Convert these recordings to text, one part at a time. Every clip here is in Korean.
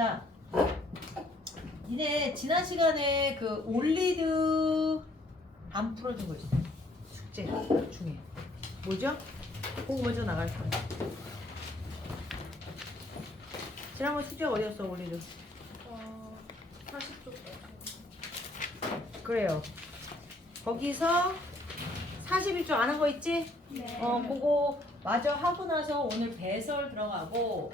자, 니네 지난 시간에 그 올리드 안 풀어준 거 있어. 숙제 중에. 뭐죠? 그거 먼저 나갈 거야. 지난번 숙제가 어디였어, 올리드? 40쪽. 그래요. 거기서 41조 아는 거 있지? 네. 그거 마저 하고 나서 오늘 배설 들어가고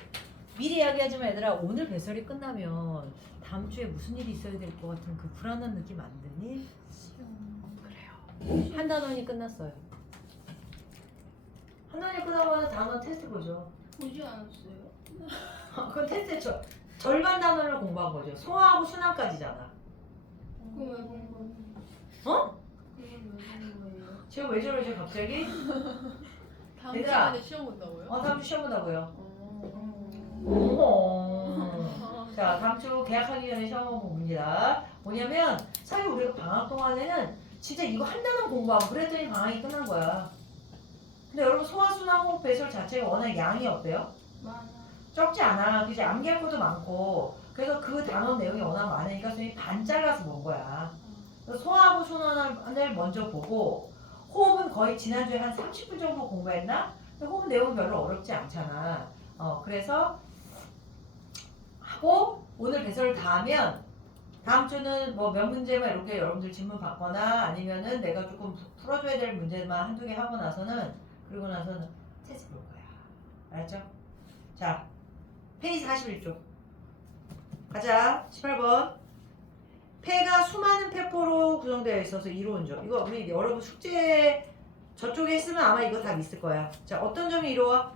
미리 이야기하지만 얘들아 오늘 배설이 끝나면 다음 주에 무슨 일이 있어야 될 것 같은 그 불안한 느낌 안 드니? 그래요. 한 단원이 끝났어요. 한 단원이 끝나면 단원 테스트 보죠. 보지 않았어요? 그건 테스트 절반 단원을 공부한 거죠. 소화하고 순환까지잖아. 그럼 왜 본 거예요? 어? 그건 왜본 거예요? 지금 왜 저러지 갑자기? 다음 얘들아. 시간에 시험 본다고요? 다음 주 시험 본다고요. 어. 자, 다음 주 계약하기 전에 시험 봅니다. 뭐냐면 사실 우리가 방학 동안에는 진짜 이거 한 단원 공부하고 그랬더니 방학이 끝난 거야. 근데 여러분 소화순환 호흡 배설 자체가 워낙 양이 어때요? 많아. 적지 않아. 그지? 암기할 것도 많고. 그래서 그 단원 내용이 워낙 많으니까 선생님이 반 잘라서 본 거야. 그래서 소화하고 순환을 먼저 보고 호흡은 거의 지난주에 한 30분 정도 공부했나? 근데 호흡 내용이 별로 어렵지 않잖아. 그래서 하고 오늘 배설을 다 하면 다음 주는 뭐 몇 문제만 이렇게 여러분들 질문 받거나 아니면은 내가 조금 풀어줘야 될 문제만 한두 개 하고 나서는 그리고 나서는 테스트 볼 거야. 알았죠? 자, 페이지 41쪽. 가자. 18번. 폐가 수많은 폐포로 구성되어 있어서 이로운 점. 이거 우리 여러분 숙제 저쪽에 있으면 아마 이거 다 있을 거야. 자, 어떤 점이 이루어?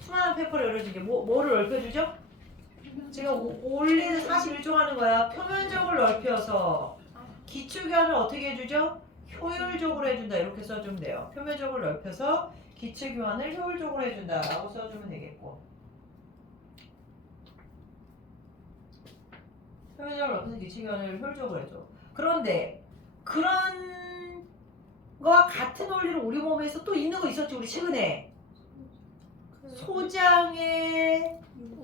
수많은 폐포를 열어주게. 뭐를 넓혀주죠? 지금 올리는 41조 하는 거야. 표면적을 넓혀서 기초교환을 어떻게 해주죠? 효율적으로 해준다. 이렇게 써주면 돼요. 표면적을 넓혀서 기초교환을 효율적으로 해준다. 라고 써주면 되겠고. 표면적을 넓혀서 기초교환을 효율적으로 해줘. 그런데 그런 거와 같은 원리를 우리 몸에서 또 있는 거 있었지. 우리 최근에. 소장의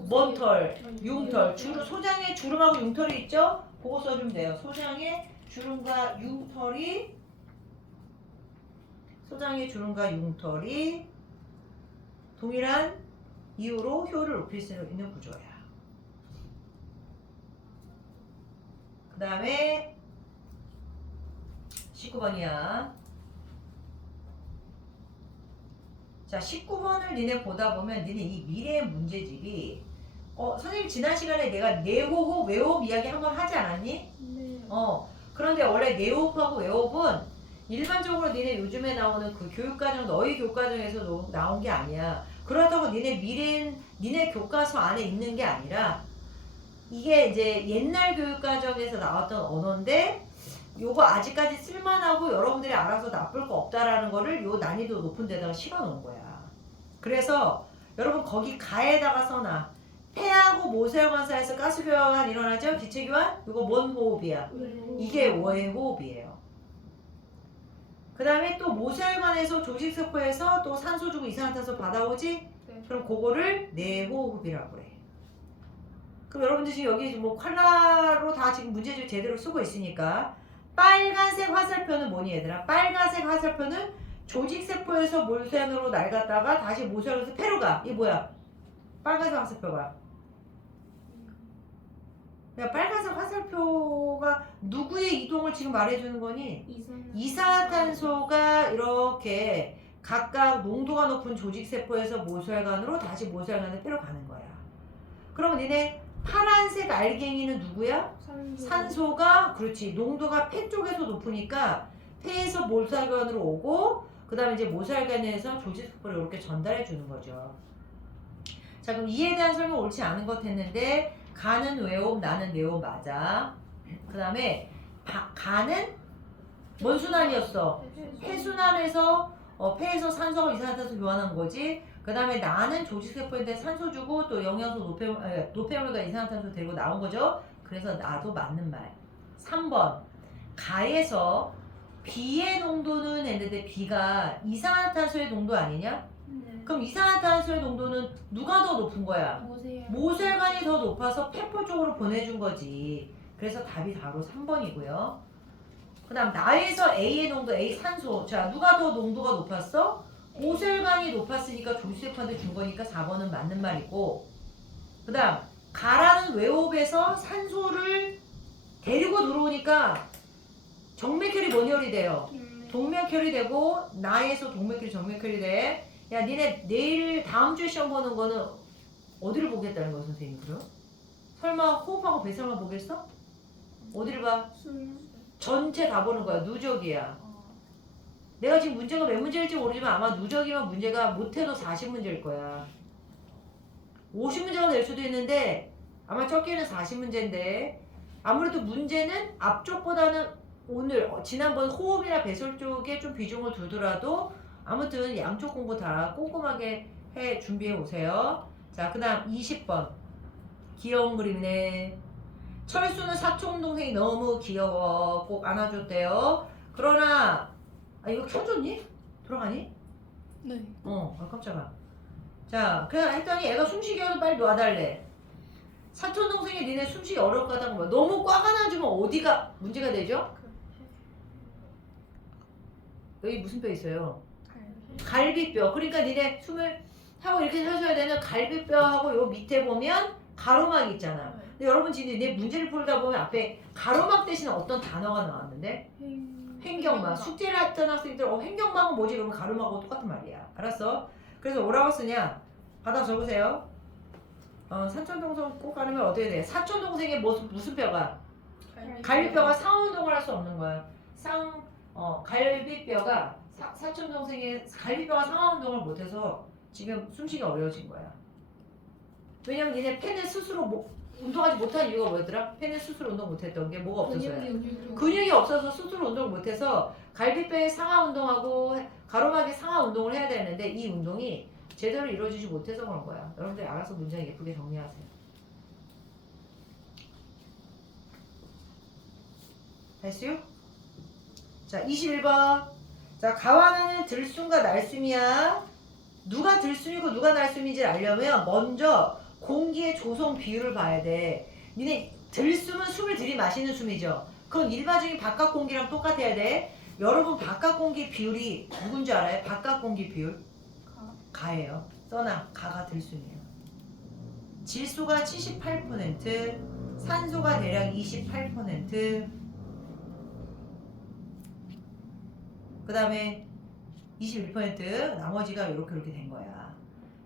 먼털, 융털, 소장에 주름하고 융털이 있죠? 그거 써주면 돼요. 소장에 주름과 융털이 동일한 이유로 효율을 높일 수 있는 구조야. 그 다음에 19번이야. 자, 19번을 니네 보다 보면 니네 이 미래의 문제집이 선생님 지난 시간에 내가 내호흡, 외호흡 이야기 한번 하지 않았니? 네. 그런데 원래 내호흡하고 외호흡은 일반적으로 니네 요즘에 나오는 그 교육과정, 너희 교과정에서 나온 게 아니야. 그렇다고 니네 교과서 안에 있는 게 아니라 이게 이제 옛날 교육과정에서 나왔던 언어인데 요거 아직까지 쓸만하고 여러분들이 알아서 나쁠 거 없다라는 거를 요 난이도 높은 데다가 실어 놓은 거야. 그래서 여러분 거기 가에다가 써놔. 폐하고 모세혈관 사이에서 가스교환 일어나죠? 기체교환? 이거 뭔 호흡이야? 이게 외호흡이에요. 그 다음에 또 모세혈관에서 조직세포에서 또 산소 주고 이산화탄소 받아오지? 네. 그럼 그거를 내호흡이라고 그래. 그럼 여러분들 지금 여기 뭐 컬러로 다 지금 문제집 제대로 쓰고 있으니까 빨간색 화살표는 뭐니 얘들아? 빨간색 화살표는 조직세포에서 몰센으로 낡았다가 다시 모세혈관에서 폐로 가. 이게 뭐야? 빨간색 화살표가. 그러니까 빨간색 화살표가 누구의 이동을 지금 말해주는 거니? 이산화탄소가 이렇게 각각 농도가 높은 조직세포에서 모세혈관으로 다시 모세혈관에서 폐로 가는 거야. 그러면 니네 파란색 알갱이는 누구야? 산소가 그렇지 농도가 폐 쪽에서 높으니까 폐에서 모세혈관으로 오고 그 다음에 이제 모세혈관에서 조직세포를 이렇게 전달해 주는 거죠. 자, 그럼 이에 대한 설명 옳지 않은 것 했는데 간은 외호흡, 나는 내호흡 맞아. 그 다음에 간은 뭔 순환이었어? 폐순환에서 폐에서 산소와 이산화탄소 교환한 거지. 그 다음에 나는 조직세포인데 산소 주고 또 영양소 노폐물과 이산화탄소 데리고 나온 거죠. 그래서 나도 맞는 말. 3번 가에서 B의 농도는 했는데 B가 이산화탄소의 농도 아니냐? 그럼 이산화탄소의 농도는 누가 더 높은 거야? 모세혈관이 더 높아서 폐포 쪽으로 보내준 거지. 그래서 답이 바로 3번이고요. 그 다음 나에서 A의 농도, A 산소. 자, 누가 더 농도가 높았어? 모세혈관이 높았으니까 조직세포한테 준 거니까 4번은 맞는 말이고, 그 다음 가라는 외호흡에서 산소를 데리고 들어오니까 정맥혈이 뭔 혈이 돼요? 동맥혈이 되고, 나에서 동맥혈이 정맥혈이 돼. 야, 니네 내일 다음 주에 시험 보는 거는 어디를 보겠다는 거야, 선생님? 그럼? 설마 호흡하고 배설만 보겠어? 어디를 봐? 전체 다 보는 거야. 누적이야. 내가 지금 문제가 몇 문제일지 모르지만 아마 누적이면 문제가 못해도 40문제일 거야. 50문제가 될 수도 있는데 아마 적게는 40문제인데 아무래도 문제는 앞쪽보다는 오늘 지난번 호흡이나 배설 쪽에 좀 비중을 두더라도 아무튼 양쪽 공부 다 꼼꼼하게 해 준비해 오세요. 자, 그 다음 20번. 귀여운 그림이네. 철수는 사촌 동생이 너무 귀여워. 꼭 안아줬대요. 그러나 이거 켜줬니? 들어가니? 네. 깜짝아. 자, 그냥 했더니 애가 숨쉬기 어려워. 빨리 놔달래. 사촌 동생이 니네 숨쉬기 어려울 것 같다는 거야. 너무 꽉 안아주면 어디가 문제가 되죠? 여기 무슨 뼈 있어요? 갈비뼈. 그러니까 니네 숨을 하고 이렇게 쉬어야 되는 갈비뼈하고 요 밑에 보면 가로막 있잖아. 근데 여러분 지금 내 문제를 풀다 보면 앞에 가로막 대신에 어떤 단어가 나왔는데? 횡격막. 숙제를 했던 학생들 횡격막은 뭐지? 그러면 가로막하고 똑같은 말이야. 알았어? 그래서 뭐라고 쓰냐? 받아 적으세요. 사촌동생 꼭 가르면 어떻게 돼? 사촌동생의 무슨 뼈가? 갈비뼈가 상운동을 할 수 없는 거야. 갈비뼈가 사촌동생의 갈비뼈가 상하운동을 못해서 지금 숨쉬기 어려워진 거야. 왜냐면 니네 펜을 스스로 운동하지 못한 이유가 뭐였더라? 펜을 스스로 운동 못했던 게 뭐가 없어서야. 근육이 없어서 스스로 운동을 못해서 갈비뼈의 상하 운동하고 가로막의 상하 운동을 해야 되는데 이 운동이 제대로 이루어지지 못해서 그런 거야. 여러분들 알아서 문장 예쁘게 정리하세요. 됐어요? 자, 21번. 자, 가와나는 들숨과 날숨이야. 누가 들숨이고 누가 날숨인지 알려면 먼저 공기의 조성 비율을 봐야 돼. 니네 들숨은 숨을 들이마시는 숨이죠. 그건 일반적인 바깥 공기랑 똑같아야 돼. 여러분 바깥 공기 비율이 누군지 알아요? 바깥 공기 비율? 가예요. 써놔. 가가 들숨이에요. 질소가 78%, 산소가 대략 28%, 그 다음에 21% 나머지가 이렇게 된 거야.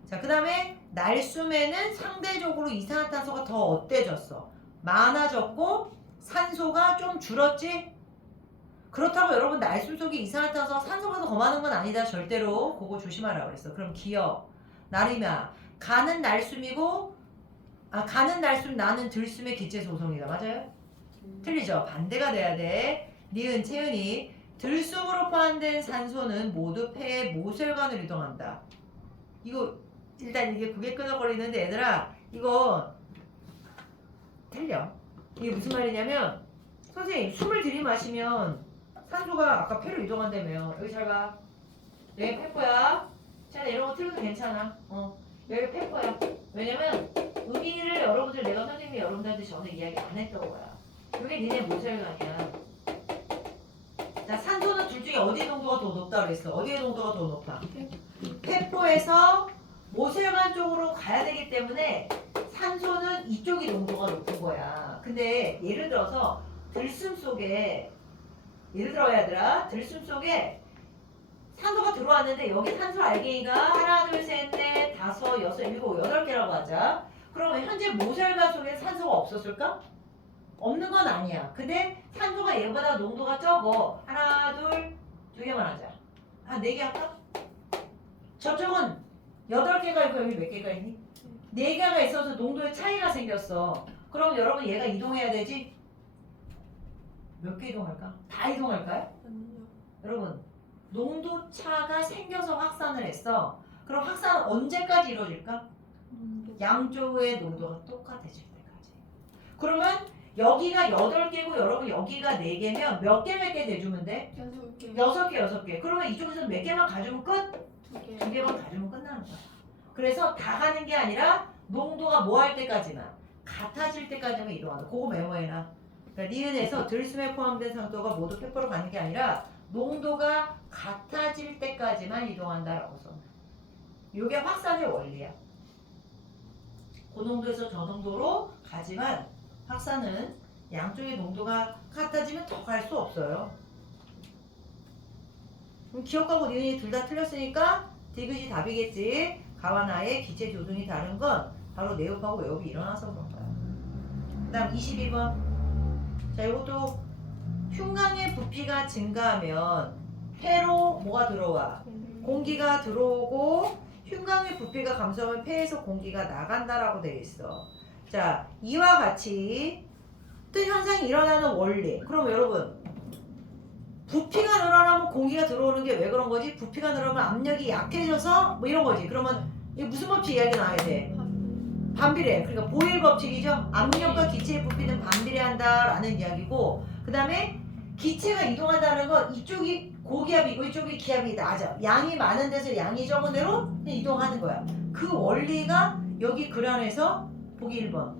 자, 그 다음에 날숨에는 상대적으로 이산화탄소가 더 어때졌어? 많아졌고 산소가 좀 줄었지? 그렇다고 여러분 날숨 속에 이산화탄소가 산소보다 더 많은 건 아니다. 절대로 그거 조심하라고 그랬어. 그럼 기억, 나리마, 가는 날숨이고 가는 날숨, 나는 들숨의 기체 조성이다. 맞아요? 틀리죠? 반대가 돼야 돼. 니은, 채은이. 들숨으로 포함된 산소는 모두 폐의 모세혈관으로 이동한다. 이거 일단 이게 그게 끊어버리는데 얘들아 이거 틀려. 이게 무슨 말이냐면 선생님 숨을 들이마시면 산소가 아까 폐로 이동한다며요. 여기 잘 봐. 여기 폐포야. 자, 이런 거 틀려도 괜찮아. 여기 폐포야. 왜냐면 의미를 여러분들 내가 선생님이 여러분들한테 전에 이야기 안 했던 거야. 이게 니네 모세혈관이야. 자, 산소는 둘 중에 어디 농도가 더 높다고 그랬어? 어디의 농도가 더 높아? 폐포에서 모세혈관 쪽으로 가야 되기 때문에 산소는 이쪽이 농도가 높은 거야. 근데 예를 들어서 들숨 속에 예를 들어 얘들아 들숨 속에 산소가 들어왔는데 여기 산소 알갱이가 하나 둘셋넷 다섯 여섯 일곱 여덟 개라고 하자. 그러면 현재 모세혈관 속에 산소가 없었을까? 없는 건 아니야. 근데 산소가 얘보다 농도가 적어. 하나, 둘, 두 개만 하자. 네 개 할까? 저쪽은 8개가 있고 여기 몇 개가 있니? 4개가 있어서 농도에 차이가 생겼어. 그럼 여러분 얘가 이동해야 되지? 몇 개 이동할까? 다 이동할까요? 여러분 농도 차가 생겨서 확산을 했어. 그럼 확산은 언제까지 이루어질까? 양쪽의 농도가 똑같아질 때까지. 그러면 여기가 8개고 여러분 여기가 4개면 몇 개 대주면 돼? 6개. 6개. 그러면 이쪽에서 몇 개만 가지면 끝? 두 개만 가지면 끝나는 거야. 그래서 다 가는 게 아니라 농도가 뭐 할 때까지만 같아질 때까지만 이동하는 거. 그거 메모해놔. 그러니까 니은에서 들숨에 포함된 상도가 모두 페퍼로 가는 게 아니라 농도가 같아질 때까지만 이동한다라고 써. 이게 확산의 원리야. 그 농도에서 저 농도로 가지만 확산은 양쪽의 농도가 같아지면 더 갈 수 없어요. 그럼 기억하고 니은이 둘 다 틀렸으니까 디귿이 답이겠지. 가와 나의 기체 조등이 다른 건 바로 내업하고 외업이 일어나서 그런 거야. 그 다음 22번. 자, 이것도 흉광의 부피가 증가하면 폐로 뭐가 들어와? 공기가 들어오고 흉광의 부피가 감소하면 폐에서 공기가 나간다라고 되어 있어. 자, 이와 같이 어떤 현상이 일어나는 원리. 그럼 여러분 부피가 늘어나면 공기가 들어오는 게 왜 그런 거지? 부피가 늘어나면 압력이 약해져서 뭐 이런 거지. 그러면 이게 무슨 법칙 이야기 나와야 돼? 반비례. 그러니까 보일 법칙이죠. 압력과 기체의 부피는 반비례한다라는 이야기고, 그 다음에 기체가 이동한다는 건 이쪽이 고기압이고 이쪽이 기압이 낮아. 양이 많은 데서 양이 적은 대로 그냥 이동하는 거야. 그 원리가 여기 그란에서 보기 1번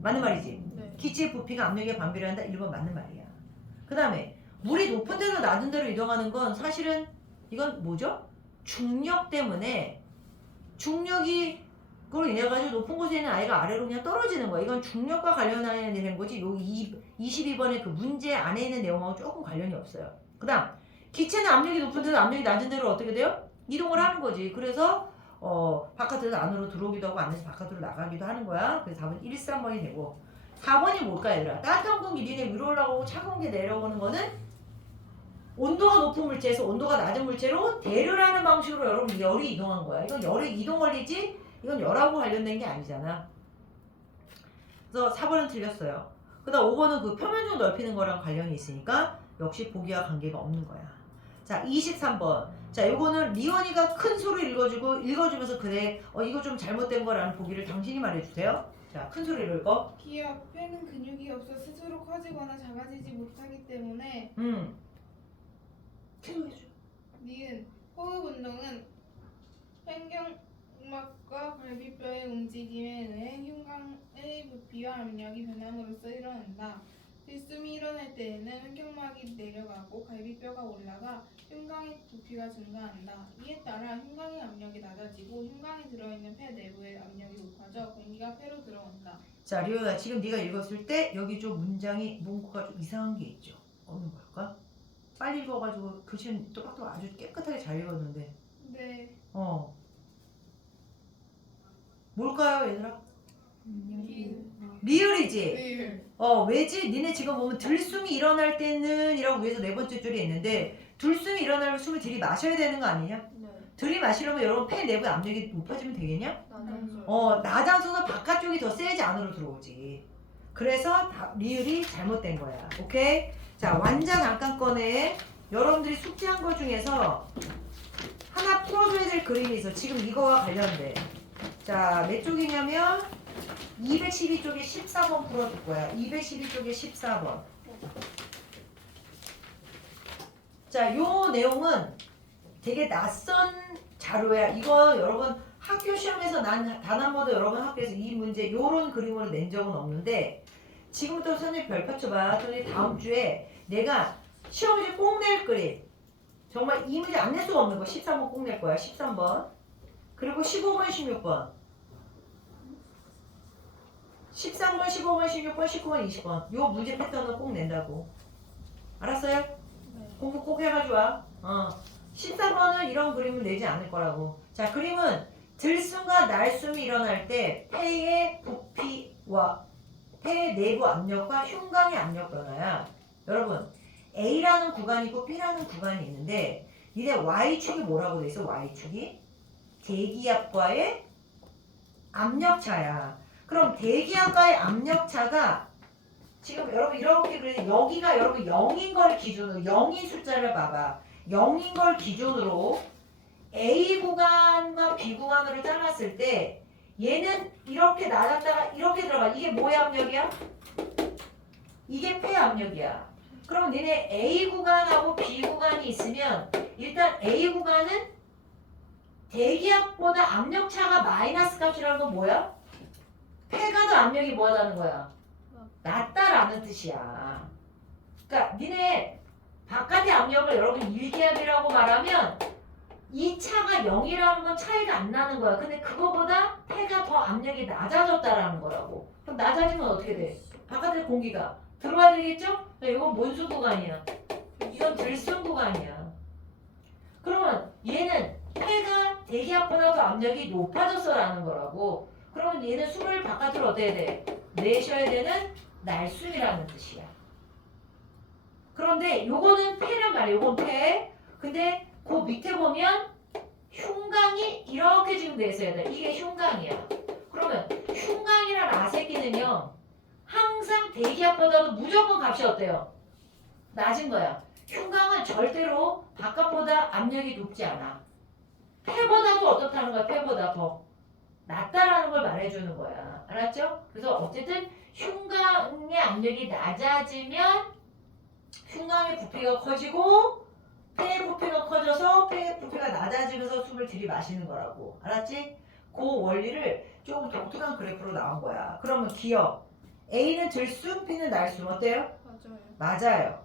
맞는 말이지. 네. 기체의 부피가 압력에 반비례한다. 1번 맞는 말이야. 그 다음에 물이 높은 데로 낮은 데로 이동하는 건 사실은 이건 뭐죠? 중력 때문에 중력이 그걸 인해 가지고 높은 곳에 있는 아이가 아래로 그냥 떨어지는 거야. 이건 중력과 관련하는 된 거지. 요 22번의 그 문제 안에 있는 내용하고 조금 관련이 없어요. 그다음 기체는 압력이 높은 데로 압력이 낮은 데로 어떻게 돼요? 이동을 하는 거지. 그래서 바깥에서 안으로 들어오기도 하고 안에서 바깥으로 나가기도 하는 거야. 그래서 답은 1, 3번이 되고 4번이 뭘까 얘들아? 따뜻한 공기 니네 위로 올라오고 차가운 게 내려오는 거는 온도가 높은 물체에서 온도가 낮은 물체로 대류를 하는 방식으로 여러분 열이 이동한 거야. 이건 열의 이동 원리지 이건 열하고 관련된 게 아니잖아. 그래서 4번은 틀렸어요. 그 다음 5번은 그 표면적 넓히는 거랑 관련이 있으니까 역시 보기와 관계가 없는 거야. 자 23번. 자 요거는 리원이가 큰 소리 읽어주면서 그래 이거 좀 잘못된 거라는 보기를 당신이 말해주세요. 자 큰 소리로 읽어. 기압, 폐는 근육이 없어 스스로 커지거나 작아지지 못하기 때문에 니은 호흡 운동은 횡격막과 갈비뼈의 움직임에 의해 흉곽의 부피와 압력이 변함으로써 일어난다. 들숨이 일어날 때에는 횡격막이 내려가고 갈비뼈가 올라가 흉곽의 부피가 증가한다. 이에 따라 흉곽의 압력이 낮아지고 흉곽에 들어있는 폐 내부의 압력이 높아져 공기가 폐로 들어온다. 자 리오야 지금 네가 읽었을 때 여기 좀 문구가 좀 이상한 게 있죠. 어느 걸까? 빨리 읽어가지고 글씨는 또박또박 아주 깨끗하게 잘 읽었는데 네. 뭘까요 얘들아? 니은. 리을이지? 네. 왜지? 니네 지금 보면 들숨이 일어날 때는 이라고 위에서 네 번째 줄에 있는데 들숨이 일어나면 숨을 들이마셔야 되는 거 아니냐? 네. 들이마시려면 여러분 폐 내부의 압력이 높아지면 되겠냐? 낮아져요. 낮아져서 바깥쪽이 더 세지 안으로 들어오지. 그래서 리을이 잘못된 거야. 오케이? 자 완자 잠깐 꺼내. 여러분들이 숙제한 거 중에서 하나 풀어줘야 될 그림이 있어. 지금 이거와 관련돼. 자 몇 쪽이냐면 212쪽에 14번 풀어줄 거야. 212쪽에 14번. 자, 요 내용은 되게 낯선 자료야. 이거 여러분 학교 시험에서 난 단 한 번도 여러분 학교에서 이 문제 요런 그림으로 낸 적은 없는데 지금부터 선생님 별표 쳐봐. 선생님 다음 주에 내가 시험 문제 꼭 낼 그림. 정말 이 문제 안 낼 수가 없는 거. 13번 꼭 낼 거야. 13번. 그리고 15번, 16번. 13번, 15번, 16번, 19번, 20번 요 문제 패턴을 꼭 낸다고. 알았어요? 네. 공부 꼭 해가지고 와. 14번은 이런 그림은 내지 않을 거라고. 자 그림은 들숨과 날숨이 일어날 때 폐의 부피와 폐의 내부 압력과 흉곽의 압력 변화야. 여러분 A라는 구간이 있고 B라는 구간이 있는데 니네 Y축이 뭐라고 돼 있어? Y축이 대기압과의 압력차야. 그럼 대기압과의 압력차가 지금 여러분 이렇게 그래 여기가 여러분 0인 걸 기준으로 0인 숫자를 봐봐. 0인 걸 기준으로 A 구간과 B 구간으로 잘랐을 때 얘는 이렇게 낮았다가 이렇게 들어가. 이게 뭐의 압력이야? 이게 폐 압력이야. 그럼 니네 A 구간하고 B 구간이 있으면 일단 A 구간은 대기압보다 압력차가 마이너스 값이라는 건 뭐야? 폐가도 압력이 뭐하다는 거야? 낮다라는 뜻이야. 그러니까 니네 바깥의 압력을 여러분 일기압이라고 말하면 이 차가 0이라는 건 차이가 안 나는 거야. 근데 그거보다 폐가 더 압력이 낮아졌다라는 거라고. 그럼 낮아지면 어떻게 돼? 바깥에 공기가 들어와야 되겠죠? 이건 뭔수 구간이야? 이건 들숨 구간이야. 그러면 얘는 폐가 대기압보다 더 압력이 높아졌어라는 거라고. 그러면 얘는 숨을 바깥으로 어떻게 돼? 내쉬어야 되는 날숨이라는 뜻이야. 그런데 요거는 폐란 말이야. 요건 폐. 근데 그 밑에 보면 흉강이 이렇게 지금 돼 있어야 돼. 이게 흉강이야. 그러면 흉강이란 아세끼는요. 항상 대기압보다도 무조건 값이 어때요? 낮은 거야. 흉강은 절대로 바깥보다 압력이 높지 않아. 폐보다도 어떻다는 거야? 폐보다 더 낮다라는 걸 말해주는 거야. 알았죠? 그래서 어쨌든 흉강의 압력이 낮아지면 흉강의 부피가 커지고 폐의 부피가 커져서 폐의 부피가 낮아지면서 숨을 들이마시는 거라고. 알았지? 그 원리를 조금 독특한 그래프로 나온 거야. 그러면 기억. A는 들숨, B는 날숨. 어때요? 맞아요. 맞아요.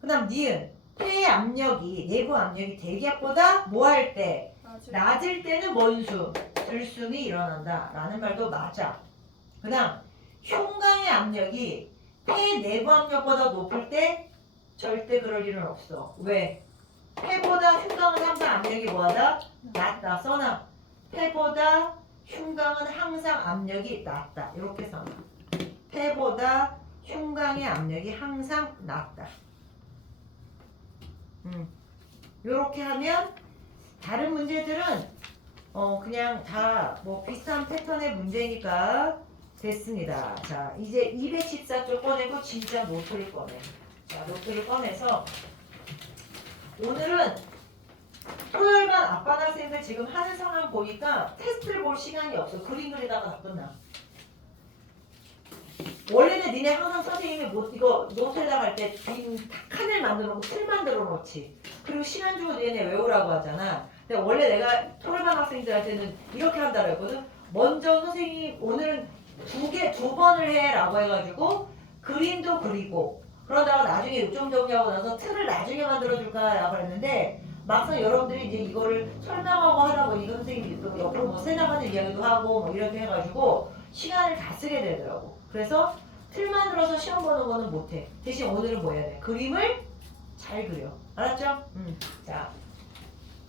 그 다음 니은. 폐의 압력이, 내부 압력이 대기압보다 뭐 할 때? 낮을 때는 뭔 숨? 들숨이 일어난다. 라는 말도 맞아. 그 다음 흉강의 압력이 폐 내부 압력보다 높을 때 절대 그럴 일은 없어. 왜? 폐보다 흉강은 항상 압력이 뭐하다? 낮다. 써놔. 폐보다 흉강은 항상 압력이 낮다. 이렇게 써놔. 폐보다 흉강의 압력이 항상 낮다. 이렇게 하면 다른 문제들은 그냥 다 뭐 비슷한 패턴의 문제니까 됐습니다. 자, 이제 214쪽 꺼내고 진짜 노트를 꺼내. 자, 노트를 꺼내서 오늘은 토요일만 아빠 학생들 지금 하는 상황 보니까 테스트를 볼 시간이 없어. 그림 그리다가 다 끝나. 원래는 니네 항상 선생님이 이거 노트에다가 할 때 빈 칸을 만들어 놓고 틀 만들어 놓지. 그리고 시간 주고 얘네 외우라고 하잖아. 근데 원래 내가 토요일반 학생들한테는 이렇게 한다고 했거든. 먼저 선생님 오늘은 두 번을 해 라고 해가지고 그림도 그리고 그러다가 나중에 요점 정리하고 나서 틀을 나중에 만들어줄까 라고 했는데 막상 여러분들이 이제 이거를 설명하고 하다 보니까 선생님이 또 옆으로 뭐 새나가는 이야기도 하고 뭐 이렇게 해가지고 시간을 다 쓰게 되더라고. 그래서 틀 만들어서 시험 보는 거는 못해. 대신 오늘은 뭐 해야 돼? 그림을 잘 그려. 알았죠? 자,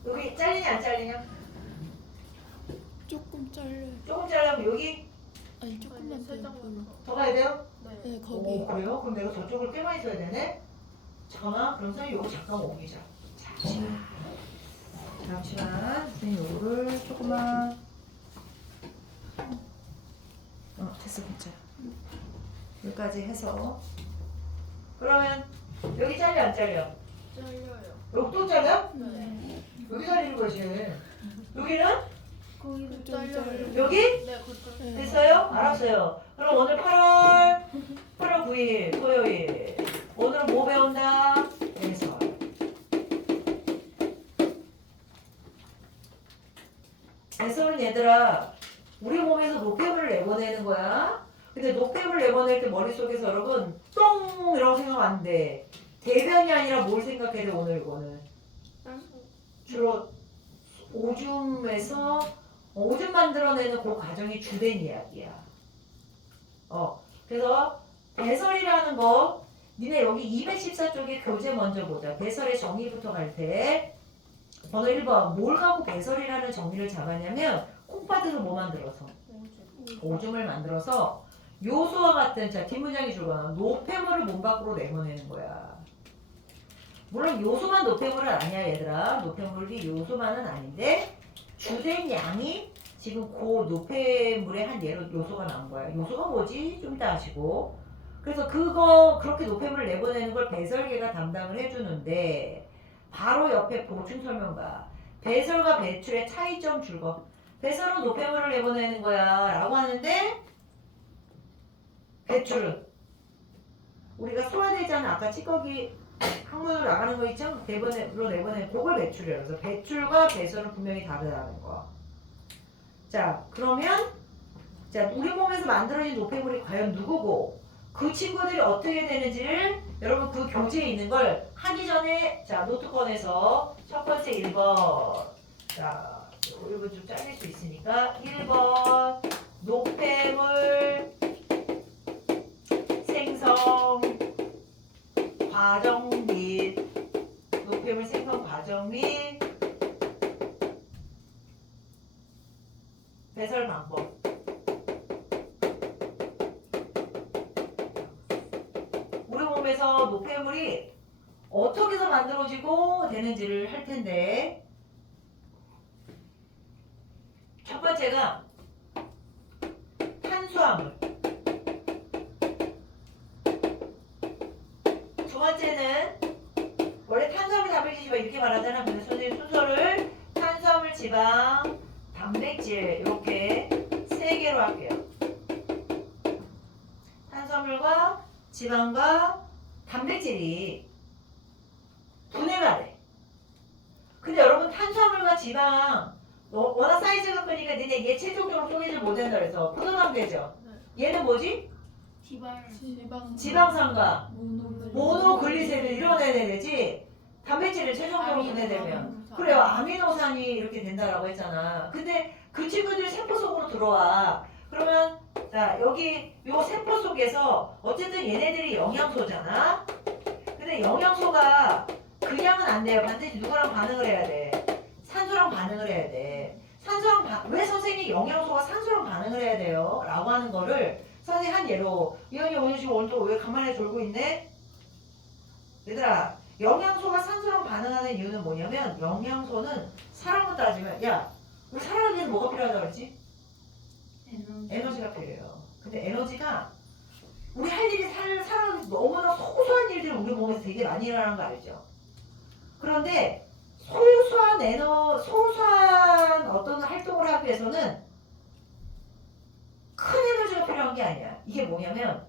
여기 잘리냐 안 잘리냐? 조금 잘려요. 조금 잘리면 여기 아니 조금만 더. 더 가야 돼요? 네 거기. 오, 그래요? 그럼 내가 저쪽을 꽤 많이 써야 되네? 잠깐만, 그럼 선생님 요거 잠깐 옮기자. 잠시만, 선생님 요거를 조금만. 됐어, 괜찮아. 여기까지 해서. 그러면 여기 잘려 안 잘려? 잘려요. 여기 또 잘려? 네. 여기 잘리는 거지. 여기는? 거기도 잘려요. 여기? 네 그것도. 됐어요? 알았어요. 그럼 오늘 8월 9일 토요일. 오늘은 뭐 배운다? 배설. 배설은 얘들아, 우리 몸에서 노폐물을 내보내는 거야. 근데 노폐물을 내보낼 때 머릿속에서 여러분 똥 이라고 생각 안 돼. 대변이 아니라 뭘 생각해야 돼 오늘 이거는. 주로 오줌에서 오줌 만들어내는 그 과정이 주된 이야기야. 그래서 배설이라는 거 니네 여기 214쪽에 교재 먼저 보자. 배설의 정의부터 갈 때 번호 1번 뭘 갖고 배설이라는 정의를 잡았냐면 콩팥에서 뭐 만들어서? 오줌을 만들어서 요소와 같은 자 뒷문장이 줄거나 노폐물을 몸 밖으로 내보내는 거야. 물론 요소만 노폐물은 아니야 얘들아. 노폐물이 요소만은 아닌데 주된 양이 지금 그 노폐물의 한 예로 요소가 나온 거야. 요소가 뭐지? 좀 이따 아시고. 그래서 그렇게 노폐물을 내보내는 걸 배설계가 담당을 해주는데 바로 옆에 보충 설명과 배설과 배출의 차이점 줄거. 배설은 노폐물을 내보내는 거야 라고 하는데 배출은 우리가 소화되지 않은 아까 찌꺼기 항문으로 나가는 거 있죠? 내보내 그걸 배출이라고 해서 배출과 배설은 분명히 다르다는 거. 자, 그러면 자, 우리 몸에서 만들어진 노폐물이 과연 누구고 그 친구들이 어떻게 되는지를 여러분 그 교재에 있는 걸 하기 전에 자, 노트 꺼내서 첫 번째 1번. 자, 이거 좀 잘릴 수 있으니까 1번 노폐물 생성 과정 및 노폐물 생성 과정 및 배설 방법. 우리 몸에서 노폐물이 어떻게 해서 만들어지고 되는지를 할 텐데 첫 번째가 탄수화물. 두 번째는 원래 탄수화물, 단백질, 지방 이렇게 말하잖아. 근데 선생님 순서를 탄수화물, 지방, 단백질 이렇게 세 개로 할게요. 탄수화물과 지방과 단백질이 분해가 돼. 근데 여러분 탄수화물과 지방 워낙 사이즈가 크니까 니네 얘 최종적으로 쪼개질 못한다 그래서 분해되죠. 얘는 뭐지? 지방산과 모노글리세를 이뤄내야 되지. 단백질을 최종적으로 분해되면 그래요. 아미노산이 이렇게 된다라고 했잖아. 근데 그 친구들이 세포 속으로 들어와. 그러면 자 여기 요 세포 속에서 어쨌든 얘네들이 영양소잖아. 근데 영양소가 그냥은 안 돼요. 반드시 누구랑 반응을 해야 돼? 산소랑 반응을 해야 돼. 왜 선생님이 영양소가 산소랑 반응을 해야 돼요? 라고 하는 거를 선생님 한 예로 이현이 오늘 지금 오늘 또 왜 가만히 졸고 있네? 얘들아 영양소가 산소랑 반응하는 이유는 뭐냐면 영양소는 사람으로 따지면 야 우리 살아가기 위해서 뭐가 필요하다고 그랬지? 에너지가 필요해요. 근데 에너지가 우리 할 일이 살아가기 너무나 소소한 일들이 우리 몸에서 되게 많이 일어나는 거 알죠? 그런데 소소한 어떤 활동을 하기 위해서는 큰 에너지가 필요한 게 아니야. 이게 뭐냐면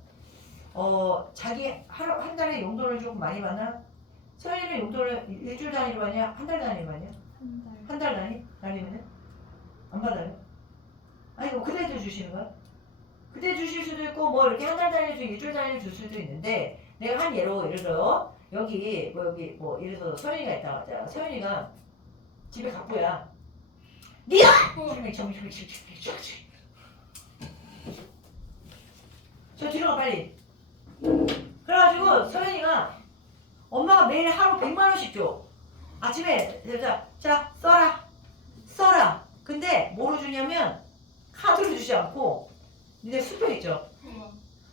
자기 한 달에 용돈을 조금 많이 받나? 서현이는 용돈을 일주일 단위로 받냐? 한 달 단위로 받냐? 한 달 단위? 아니면은? 안 받아요? 아니 뭐 그때도 주시는 거야? 그때 주실 수도 있고 뭐 이렇게 한 달 단위로 일주일 단위로 줄 수도 있는데 내가 한 예로 예를 들어 여기 뭐 예를 들어 서현이가 있다고 하자. 서현이가 집에 갑부야. 니가! 저 뒤로 가 빨리. 그래가지고 서현이가 엄마가 매일 하루 100만 원씩 줘. 아침에 자 써라. 근데 뭐로 주냐면 카드로 주지 않고 니네 수표 있죠?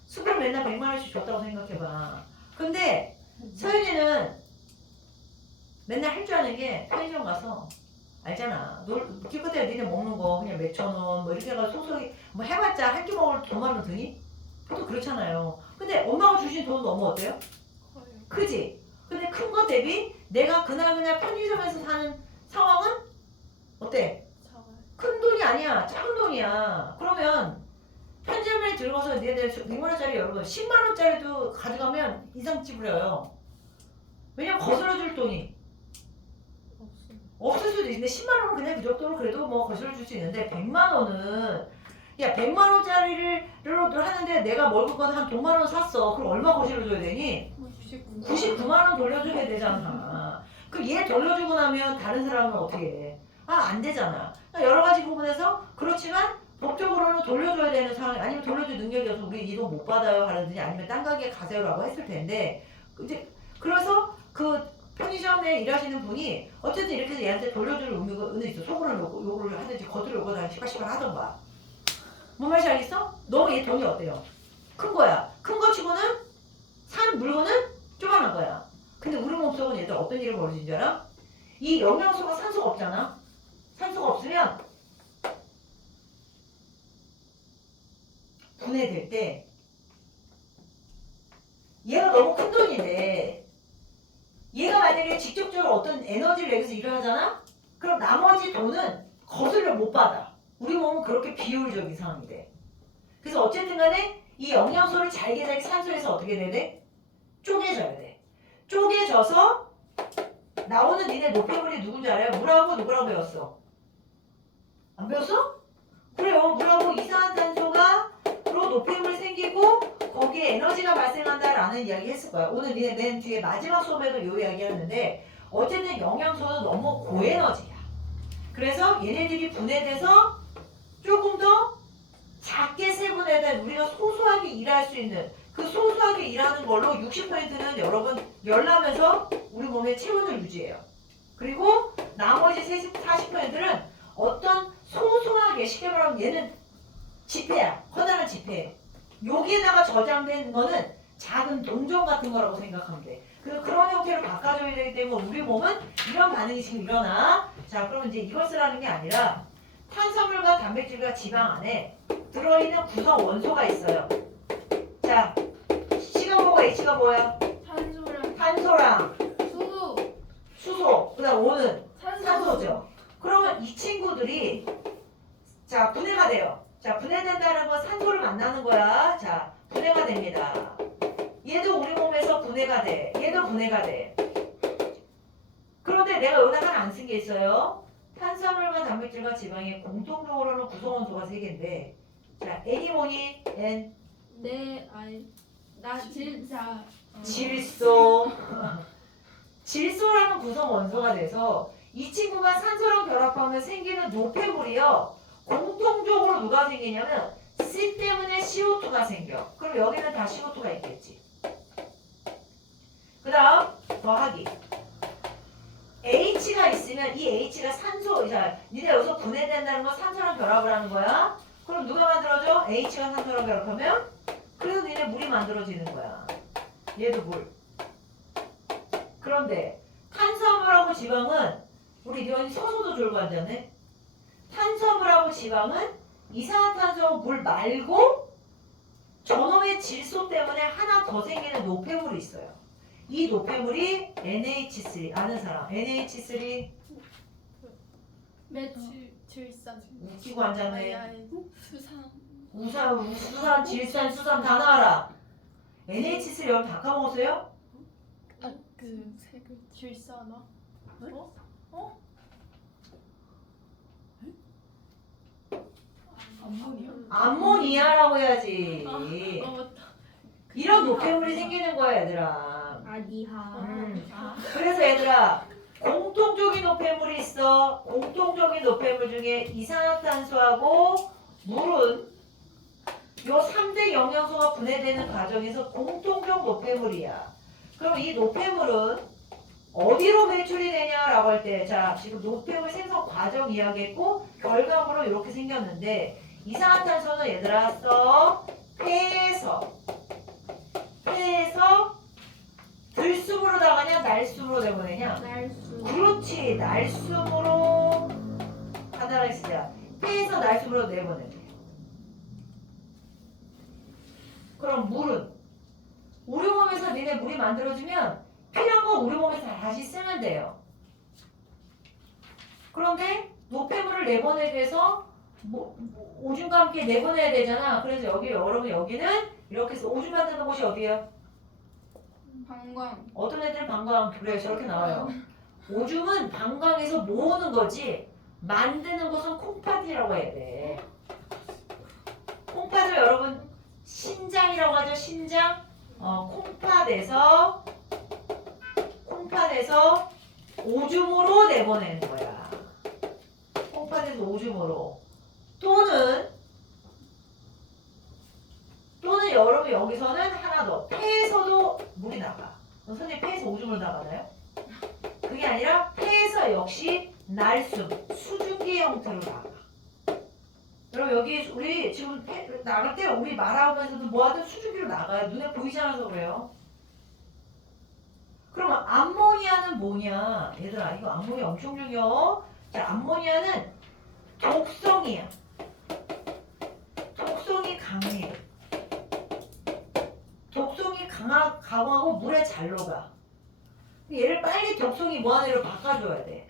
수표를 맨날 100만 원씩 줬다고 생각해봐. 근데 서현이는 맨날 할 줄 아는 게 편의점 가서 알잖아. 기껏해야 니네 먹는 거 그냥 몇천 원 뭐 이렇게 해가지고 소소하게 뭐 해봤자 한 끼 먹을 돈 많으면 드니? 보통 그렇잖아요. 근데 엄마가 주신 돈 너무 어때요? 크지? 근데 큰 거 대비 내가 그날 편의점에서 사는 상황은 어때? 큰 돈이 아니야. 작은 돈이야. 그러면 편의점에 들어가서 니네들 100만원짜리 여러분 10만원짜리도 가져가면 이상 찌부려요. 왜냐면 거슬러줄 돈이 없을 수도 있는데 10만원은 그냥 그 정도로 그래도 뭐 거슬러줄 수 있는데 100만원은 야 100만원짜리를 하는데 내가 먹을 건 한 5만원 샀어. 그럼 얼마 거실러줘야 되니? 99만원 돌려줘야 되잖아. 그 얘 돌려주고 나면 다른 사람은 어떻게 해? 안 되잖아. 그러니까 여러 가지 부분에서 그렇지만 법적으로는 돌려줘야 되는 상황이 아니면 돌려줄 능력이 없어서 우리 이 돈 못 받아요 하든지 아니면 딴 가게 가세요라고 했을 텐데 이제 그래서 그 편의점에 일하시는 분이 어쨌든 이렇게 해서 얘한테 돌려줄 의무가 있어. 속으로 요구를 하든지 겉으로 요구를 시발시발 하던가. 뭔 말인지 알겠어? 너 얘 돈이 어때요? 큰 거야. 큰 거 치고는 산 물건은 조그만한 거야. 근데 우리 몸속은 얘들 어떤 일이 벌어지는 줄 알아? 이 영양소가 산소가 없잖아. 산소가 없으면 분해될 때 얘가 너무 큰 돈인데 얘가 만약에 직접적으로 어떤 에너지를 내면서 일을 하잖아? 그럼 나머지 돈은 거슬려 못 받아. 우리 몸은 그렇게 비효율적인 상황이 돼. 그래서 어쨌든 간에 이 영양소를 잘게 산소에서 어떻게 돼야 돼? 쪼개져야 돼. 쪼개져서 나오는 니네 노폐물이 누군지 알아요? 물하고 누구라고 배웠어? 안 배웠어? 그래요. 물하고 이산화탄소가 로 노폐물이 생기고 거기에 에너지가 발생한다라는 이야기 했을 거야. 오늘 니네 맨 뒤에 마지막 수업에도 이 이야기 하는데 어쨌든 영양소는 너무 고에너지야. 그래서 얘네들이 분해돼서 조금 더 작게 세분해된 우리가 소소하게 일할 수 있는 그 소소하게 일하는 걸로 60%는 여러분 열나면서 우리 몸의 체온을 유지해요. 그리고 나머지 40%는 어떤 소소하게 쉽게 말하면 얘는 지폐야. 커다란 지폐. 여기에다가 저장된 거는 작은 동전 같은 거라고 생각하면 돼. 그래서 그런 형태로 바꿔줘야 되기 때문에 우리 몸은 이런 반응이 지금 일어나. 자, 그러면 이제 이걸 쓰라는 게 아니라 탄수화물과 단백질과 지방 안에 들어있는 구성 원소가 있어요. 자, C가 H가 뭐야? 탄소랑 탄소랑 수소, 수소, 그 다음 O는 산소. 산소죠. 그러면 이 친구들이 자 분해가 돼요. 자 분해된다는 건 산소를 만나는 거야. 자 분해가 됩니다. 얘도 우리 몸에서 분해가 돼. 얘도 분해가 돼. 그런데 내가 여기다 하나 안 쓴 게 있어요. 탄수화물과 단백질과 지방의 공통적으로는 구성원소가 3개인데 자 N이 뭐니? N 네, 아니, 나 진짜. 질소. 질소라는 구성 원소가 돼서 이 친구가 산소랑 결합하면 생기는 노폐물이요. 공통적으로 누가 생기냐면 C 때문에 CO2가 생겨. 그럼 여기는 다 CO2가 있겠지. 그 다음 더하기. H가 있으면 이 H가 산소, 자, 니네 여기서 분해된다는 건 산소랑 결합을 하는 거야. 그럼 누가 만들어져? H가 산소랑 결합하면? 그래서 니네 물이 만들어지는 거야. 얘도 물. 그런데 탄수화물하고 지방은 우리 이런 서소도 졸고 앉았네. 탄수화물하고 지방은 이산화탄소하고 물 말고 저놈의 질소 때문에 하나 더 생기는 노폐물이 있어요. 이 노폐물이 NH3. 아는 사람? NH3 질산. 웃기고 앉았네. 아니, 수산. 수산, 질산, 수산 다 나와라. NH3 여러분 다 까먹었어요? 그 색을 질산화. 암모니아라고 해야지. 맞다. 이런 노폐물이 생기는 거야 얘들아. 아니하. 그래서 얘들아 공통적인 노폐물이 있어. 공통적인 노폐물 중에 이산화탄소하고 물은 요 3대 영양소가 분해되는 과정에서 공통적 노폐물이야. 그럼 이 노폐물은 어디로 배출이 되냐라고 할 때, 자 지금 노폐물 생성 과정 이야기했고 결과물은 이렇게 생겼는데 이산화탄소는 얘들아 써 폐에서 들숨으로 나가냐 날숨으로 내보내냐? 날수. 그렇지 날숨으로 하나를 쓰자. 폐에서 날숨으로 내보내네. 그럼 물은 우리 몸에서 니네 물이 만들어지면 필요한 거 우리 몸에서 다시 쓰면 돼요. 그런데 노폐물을 내보내기 위해서 오줌과 함께 내보내야 되잖아. 그래서 여기 여러분 여기는 이렇게 해서 오줌 만드는 곳이 어디예요? 방광. 어떤 애들은 방광 그래 저렇게 나와요. 오줌은 방광에서 모으는 거지 만드는 것은 콩팥이라고 해야 돼. 콩팥을 여러분 신장이라고 하죠. 신장. 콩팥에서 오줌으로 내보내는 거야. 콩팥에서 오줌으로. 또는 여러분 여기서는 하나 더. 폐에서도 물이 나가. 선생님 폐에서 오줌으로 나가나요? 그게 아니라 폐에서 역시 날숨, 수증기 형태로 나가. 여러분 여기 우리 지금 나갈 때 우리 말하면서도 뭐하든 수증기로 나가요. 눈에 보이지 않아서 그래요. 그럼 암모니아는 뭐냐? 얘들아 이거 암모니아 엄청 중요해. 자 암모니아는 독성이야. 독성이 강해. 독성이 강하고 물에 잘 녹아. 얘를 빨리 독성이 뭐한 애로 바꿔줘야 돼.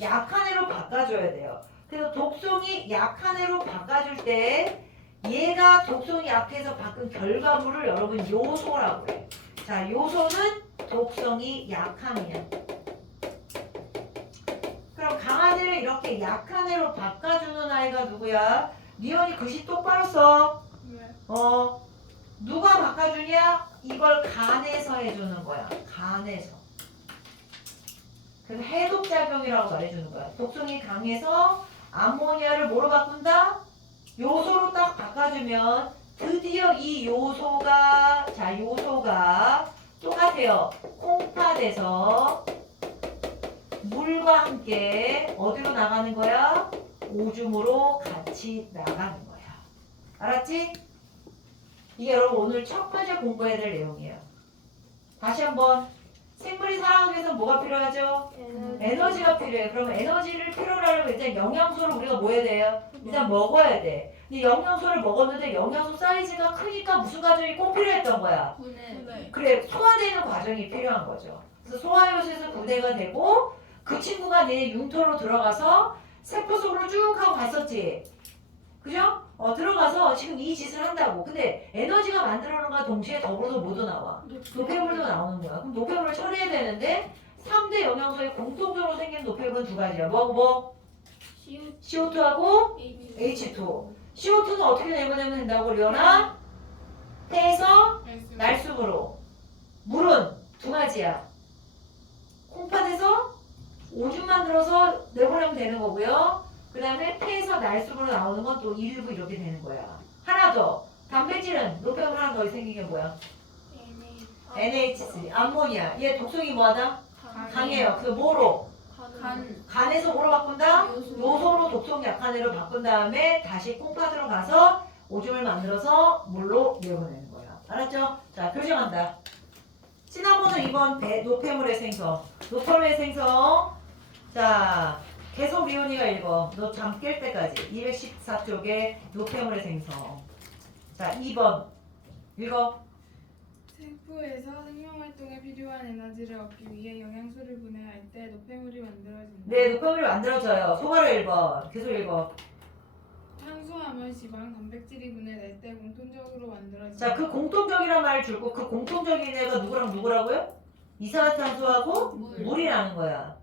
약한 애로 바꿔줘야 돼요. 그래서 독성이 약한 애로 바꿔줄 때 얘가 독성이 약해서 바꾼 결과물을 여러분 요소라고 해. 자 요소는 독성이 약함이야. 그럼 강한 애를 이렇게 약한 애로 바꿔주는 아이가 누구야? 리언이 글씨 똑바로 써. 네. 누가 바꿔주냐? 이걸 간에서 해주는 거야. 간에서. 그래서 해독작용이라고 말해주는 거야. 독성이 강해서 암모니아를 뭐로 바꾼다? 요소로 딱 바꿔주면 드디어 이 요소가 똑같아요. 콩팥에서 물과 함께 어디로 나가는 거야? 오줌으로 같이 나가는 거야. 알았지? 이게 여러분 오늘 첫 번째 공부해야 될 내용이에요. 다시 한번 생물이 살아가기 위해서 뭐가 필요하죠? 에너지가 필요해. 그러면 에너지를 필요로 하려면 일단 영양소를 우리가 뭐 해야 돼요? 일단 먹어야 돼. 근데 영양소를 먹었는데 영양소 사이즈가 크니까 무슨 과정이 꼭 필요했던 거야? 분해. 그래, 소화되는 과정이 필요한 거죠. 그래서 소화효소에서 분해가 되고 그 친구가 내 융토로 들어가서 세포 속으로 쭉 하고 갔었지. 그죠? 들어가서 지금 이 짓을 한다고. 근데 에너지가 만들어놓은과 동시에 더불어서 뭐도 나와? 노폐물도 나오는 거야. 그럼 노폐물을 처리해야 되는데 3대 영양소에 공통적으로 생긴 노폐물은 두 가지야. 뭐하고? CO2하고 H2O. CO2는 어떻게 내보내면 된다고 리언아? 폐에서 날숨으로. 물은 두 가지야. 콩팥에서 오줌 만들어서 내보내면 되는 거고요. 그 다음에 폐에서 날숨으로 나오는 건 또 일부 이렇게 되는 거야. 하나 더. 단백질은 노폐물 하나 더 생긴 게 뭐야? NH3. 암모니아. 얘 독성이 뭐하다? 강해요. 그래서 뭐로? 간에서 뭐로 바꾼다? 요소로 독성 약한 애로 바꾼 다음에 다시 콩팥으로 가서 오줌을 만들어서 물로 내보내는 거야. 알았죠? 자, 교정한다. 지난번은 2번 노폐물의 생성. 노폐물의 생성. 자, 계속 리온이가 읽어. 너 잠 깰 때까지. 214쪽에 노폐물의 생성. 자, 2번. 읽어. 세포에서 생명활동에 필요한 에너지를 얻기 위해 영양소를 분해할 때 노폐물이 만들어진다. 네, 노폐물이 만들어져요. 소가로 1번. 계속 읽어. 탄수화물, 지방, 단백질이 분해될 때 공통적으로 만들어진다. 자, 그 공통적이란 말을 줄고 그 공통적인 애가 누구랑 누구라고요? 이산화탄소하고 물이라는 거야.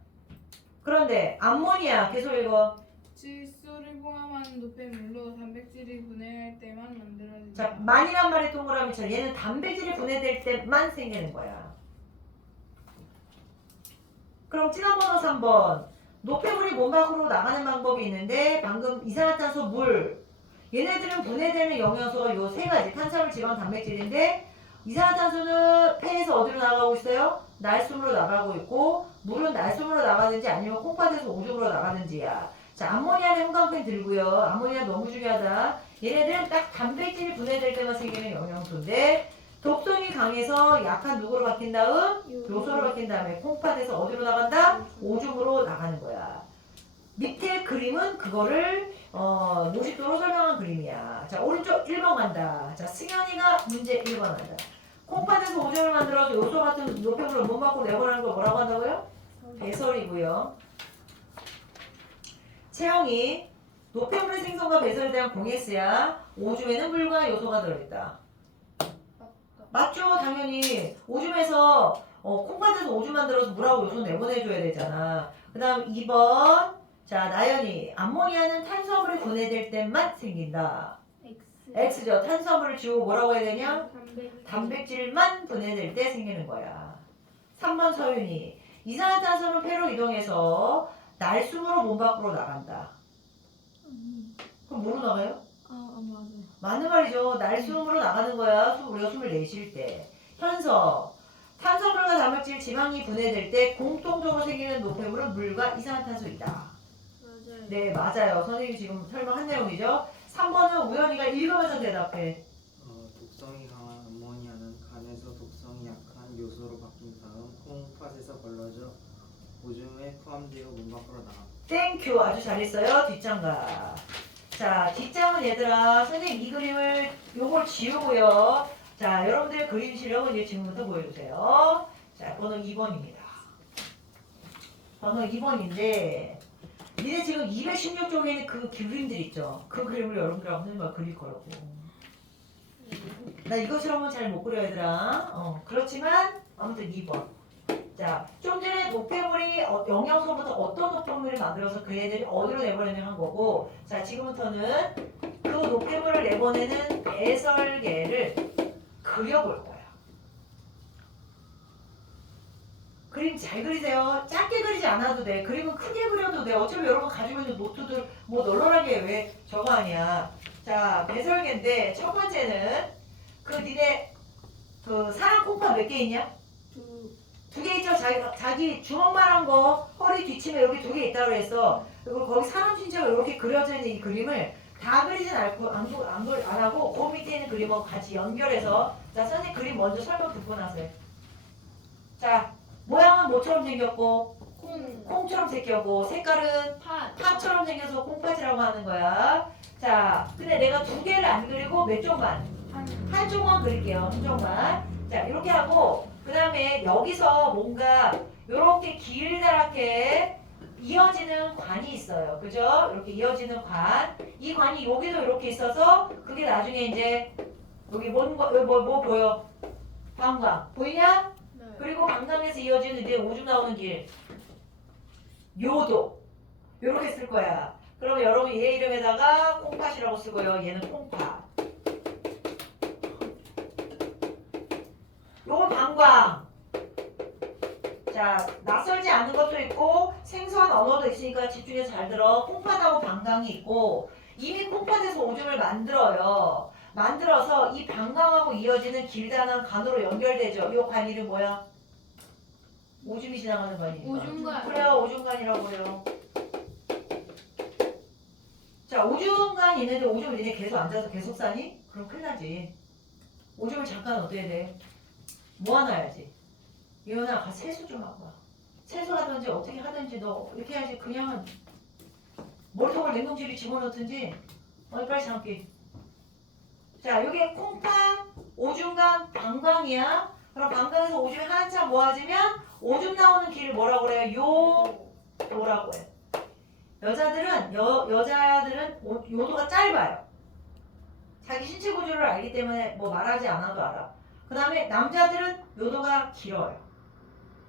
그런데 암모니아 계속 읽어. 질소를 포함한 노폐물로 단백질이 분해할 때만 만들어진다. 자, 만이란 말이 동그라미 쳐. 얘는 단백질이 분해될 때만 생기는 거야. 그럼 지난번호 3번. 노폐물이 몸 밖으로 나가는 방법이 있는데 방금 이산화탄소, 물. 얘네들은 분해되는 영양소가 요 세 가지. 탄수화물, 지방, 단백질인데 이산화탄소는 폐에서 어디로 나가고 있어요? 날숨으로 나가고 있고 물은 날숨으로 나가든지 아니면 콩팥에서 오줌으로 나가든지야. 자, 암모니아는 형광펜 들고요. 암모니아 너무 중요하다. 얘네들은 딱 단백질이 분해될 때만 생기는 영양소인데 독성이 강해서 약한 누구로 바뀐 다음 요소로 바뀐 다음에 콩팥에서 어디로 나간다? 오줌으로 나가는 거야. 밑에 그림은 그거를 노식도로 설명한 그림이야. 자, 오른쪽 1번 간다. 자, 승현이가 문제 1번 한다. 콩팥에서 오줌을 만들어서 요소 같은 노폐물을 못 받고 내보내는 걸 뭐라고 한다고요? 배설이고요. 채영이 노폐물의 생성과 배설에 대한 공예스야. 오줌에는 물과 요소가 들어있다. 맞죠? 당연히 오줌에서 콩팥에서 오줌 만들어서 물하고 요소 내보내줘야 되잖아. 그 다음 2번. 자, 나연이 암모니아는 탄수화물이 분해될 때만 생긴다. X죠. 탄수화물을 지우고 뭐라고 해야 되냐? 단백질만 분해될 때 생기는 거야. 3번 서윤이 이산화탄소는 폐로 이동해서 날숨으로 몸 밖으로 나간다. 그럼 뭐로 나가요? 맞아요. 맞는 말이죠. 날숨으로 나가는 거야. 우리가 숨을 내쉴 때. 현서 탄수화물과 단백질, 지방이 분해될 때 공통적으로 생기는 노폐물은 물과 이산화탄소이다. 맞아요. 네, 맞아요. 선생님이 지금 설명한 내용이죠. 3번은 우연이가 읽으면서 대답해. 독성이 강한 암모니아는 간에서 독성이 약한 요소로 바뀐 다음 콩팥에서 걸러져 오줌에 포함되어 몸 밖으로 나가. 땡큐. 아주 잘했어요. 뒷장가. 자, 뒷장은 얘들아, 선생님 이 그림을 요걸 지우고요. 자, 여러분들의 그림 실력은 이제 지금부터 보여주세요. 자, 번호 2번입니다. 번호 2번인데 니네 지금 216쪽에 있는 그 그림들 있죠? 그 그림을 여러분들하고 선생님과 그릴 거라고. 나 이것처럼은 잘 못 그려 얘들아. 그렇지만 아무튼 2번. 자, 좀 전에 노폐물이 영양소부터 어떤 노폐물을 만들어서 그 애들이 어디로 내보내는 한 거고, 자, 지금부터는 그 노폐물을 내보내는 배설계를 그려볼 거야. 그림 잘 그리세요. 작게 그리지 않아도 돼. 그림은 크게 그려도 돼. 어차피 여러분 가지고 있는 노트들 뭐 널널하게 왜 저거 하냐. 자, 배설계인데 첫 번째는 그 니네 그 사람 콩팥 몇 개 있냐? 두 개 있죠. 자기 주먹만한 거 허리 뒤치면 여기 두 개 있다고 그랬어. 그리고 거기 사람 신체가 이렇게 그려져 있는 이 그림을 다 그리진 않고 안 하고 그 밑에 있는 그림하고 같이 연결해서 자 선생님 그림 먼저 설명 듣고 나서 해. 자 모양은 뭐처럼 생겼고 콩처럼 생겼고 색깔은 파처럼 생겨서 콩팥이라고 하는 거야. 자 근데 내가 두 개를 안 그리고 몇 쪽만? 한 쪽만 그릴게요. 한 쪽만. 자 이렇게 하고 그 다음에 여기서 뭔가 이렇게 길다랗게 이어지는 관이 있어요. 그죠? 이렇게 이어지는 관. 이 관이 여기도 이렇게 있어서 그게 나중에 이제 여기 뭐 보여? 방광. 보이냐? 네. 그리고 방광에서 이어지는 이제 오줌 나오는 길. 요도. 요렇게 쓸 거야. 그러면 여러분 얘 이름에다가 콩팥이라고 쓰고요. 얘는 콩팥. 요건 방광. 자, 낯설지 않은 것도 있고 생소한 언어도 있으니까 집중해서 잘 들어. 콩팥하고 방광이 있고 이미 콩팥에서 오줌을 만들어요. 만들어서 이 방광하고 이어지는 길다란 관으로 연결되죠. 이 관 이름 뭐야? 오줌이 지나가는 관이니까. 오줌관. 그래요. 오줌관이라고 그래요. 자, 오줌관 있는데 오줌을 니네 계속 앉아서 계속 싸니? 그럼 큰일 나지. 오줌을 잠깐 어떻게 돼? 모아놔야지. 이현아 가서 세수 좀 하고 와. 세수하든지 어떻게 하든지 너 이렇게 해야지. 그냥 머리통을 냉동실에 집어넣든지 빨리 잠기. 자 여기 콩팥, 오줌관, 방광이야. 그럼 방광에서 오줌이 한참 모아지면 오줌 나오는 길을 뭐라고 그래요? 요도라고 해. 여자들은 요도가 짧아요. 자기 신체 구조를 알기 때문에 뭐 말하지 않아도 알아. 그 다음에 남자들은 요도가 길어요.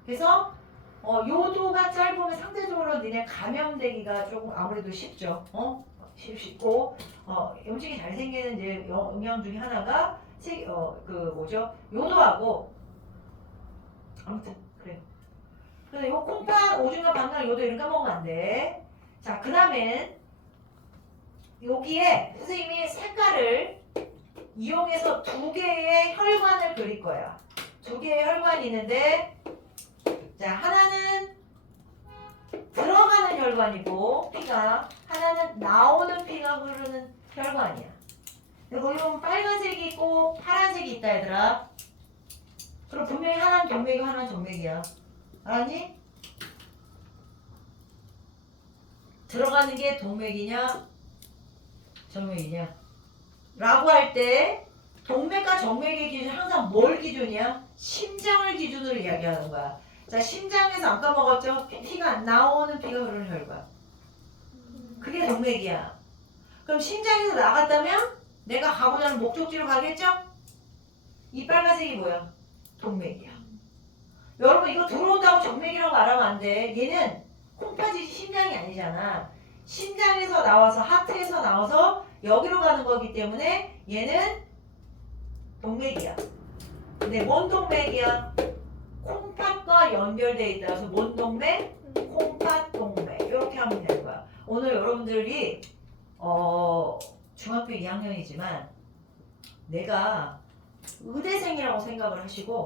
그래서 요도가 짧으면 상대적으로 니네 감염되기가 조금 아무래도 쉽죠. 쉽고 음식이 잘 생기는 이제 영양 중에 하나가 요도하고 아무튼 그래. 그래서 요 콩팥, 오줌과 방광, 요도 이런 거 먹으면 안 돼. 자, 그 다음엔 여기에 선생님이 색깔을 이용해서 두 개의 혈관을 그릴 거야. 두 개의 혈관이 있는데 자 하나는 들어가는 혈관이고 피가 하나는 나오는 피가 흐르는 혈관이야. 거기 보면 빨간색이 있고 파란색이 있다 얘들아. 그럼 분명히 하나는 동맥이고 하나는 정맥이야. 알았니? 들어가는 게 동맥이냐 정맥이냐 라고 할 때 동맥과 정맥의 기준 항상 뭘 기준이야? 심장을 기준으로 이야기하는 거야. 자, 심장에서 안 까먹었죠? 피가 나오는 피가 흐르는 혈관. 그게 동맥이야. 그럼 심장에서 나갔다면 내가 가고자 하는 목적지로 가겠죠? 이 빨간색이 뭐야? 동맥이야. 여러분 이거 들어온다고 정맥이라고 말하면 안 돼. 얘는 콩팥이 심장이 아니잖아. 심장에서 나와서 하트에서 나와서 여기로 가는 거기 때문에 얘는 동맥이야. 근데 뭔 동맥이야? 콩팥과 연결되어 있다. 그래서 뭔 동맥? 콩팥 동맥. 이렇게 하면 되는 거야. 오늘 여러분들이 중학교 2학년이지만 내가 의대생이라고 생각을 하시고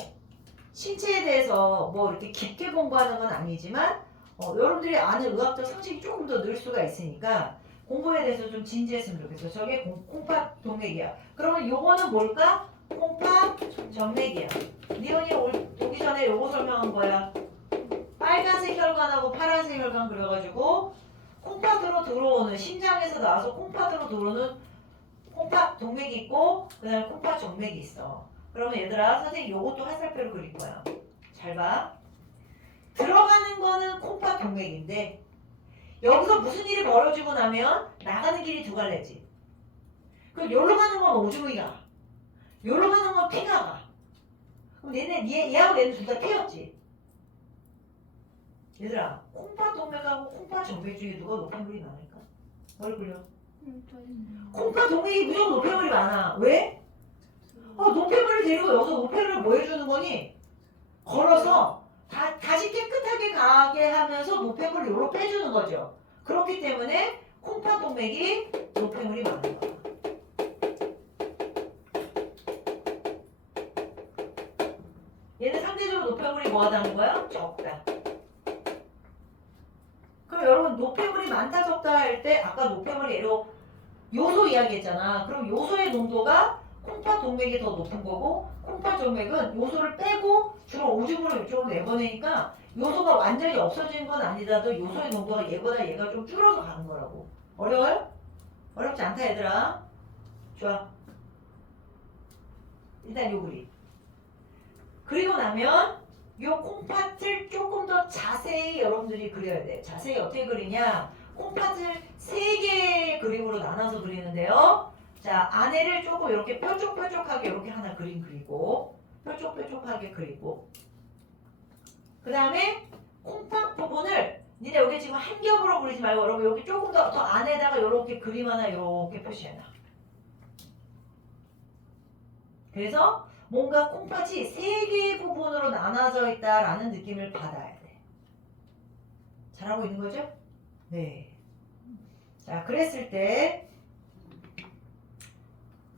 신체에 대해서 뭐 이렇게 깊게 공부하는 건 아니지만 여러분들이 아는 의학적 상식이 조금 더 늘 수가 있으니까 공부에 대해서 좀 진지했으면 좋겠어요. 저게 콩팥 동맥이야. 그러면 요거는 뭘까? 콩팥 정맥이야. 니은이 오기 전에 요거 설명한 거야. 빨간색 혈관하고 파란색 혈관 그려가지고 콩팥으로 들어오는 심장에서 나와서 콩팥으로 들어오는 콩팥 동맥이 있고 그 다음에 콩팥 정맥이 있어. 그러면 얘들아 선생님 요것도 화살표로 그릴 거야. 잘 봐. 들어가는 거는 콩팥 동맥인데 여기서 무슨 일이 벌어지고 나면 나가는 길이 두 갈래지. 그럼 여기로 가는 건 오줌이가 가. 여기로 가는 건 피가 가. 그럼 얘하고 얘는 둘 다 피였지. 얘들아, 콩팥 동맥하고 콩팥 정맥 중에 누가 노폐물이 많을까? 머리 굴려. 콩팥 동맥이 무조건 노폐물이 많아. 왜? 노폐물을 데리고 여기서 노폐물을 뭐 해주는 거니? 걸어서 다시 깨끗하게 가게 하면서 노폐물을 요로 빼주는 거죠. 그렇기 때문에 콩팥 동맥이 노폐물이 많은 거야. 얘는 상대적으로 노폐물이 뭐하다는 거야? 적다. 그럼 여러분 노폐물이 많다 적다 할 때 아까 노폐물이 예로 요소 이야기했잖아. 그럼 요소의 농도가 콩팥 동맥이 더 높은 거고 콩팥 정맥은 요소를 빼고 주로 오줌으로 이쪽으로 내보내니까 요소가 완전히 없어지는 건 아니더라도 요소의 농도가 얘보다 얘가 좀 줄어서 가는 거라고. 어려워요? 어렵지 않다 얘들아. 좋아. 일단 요 그림. 그리고 나면 요 콩팥을 조금 더 자세히 여러분들이 그려야 돼. 자세히 어떻게 그리냐? 콩팥을 3개의 그림으로 나눠서 그리는데요. 자, 안에를 조금 이렇게 뾰족뾰족하게 이렇게 하나 그리고 뾰족뾰족하게 그리고 그 다음에 콩팥 부분을 니네 여기 지금 한 겹으로 그리지 말고 여러분 여기 조금 더 안에다가 이렇게 그림 하나 이렇게 표시해놔. 그래서 뭔가 콩팥이 3개의 부분으로 나눠져 있다라는 느낌을 받아야 돼. 잘하고 있는 거죠? 네. 자, 그랬을 때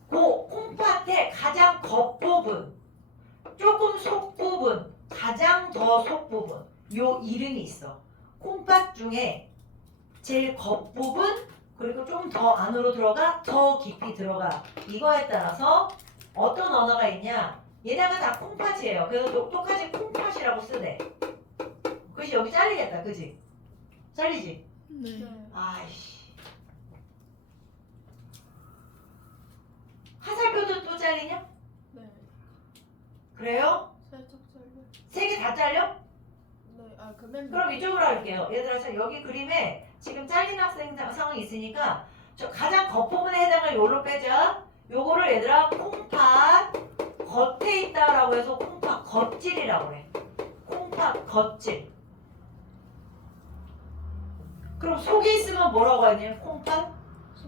그 콩팥의 가장 겉부분, 조금 속부분, 가장 더 속부분 요 이름이 있어. 콩팥 중에 제일 겉부분 그리고 좀 더 안으로 들어가 더 깊이 들어가 이거에 따라서 어떤 언어가 있냐? 얘네가 다 콩팥이에요. 그래서 똑같이 콩팥이라고 쓰네. 그치 여기 잘리겠다, 그지? 잘리지? 네. 아이씨. 화살표도 또 잘리냐? 네. 그래요? 살짝 잘려. 3개 다 잘려? 네. 아, 그러면 그럼 이쪽으로 할게요. 얘들아, 자, 여기 그림에 지금 잘린 학생 상황이 있으니까 저 가장 겉부분에 해당을 요로 빼자. 요거를 얘들아 콩팥 겉에 있다라고 해서 콩팥 겉질이라고 해. 콩팥 겉질. 그럼 속에 있으면 뭐라고 하냐? 콩팥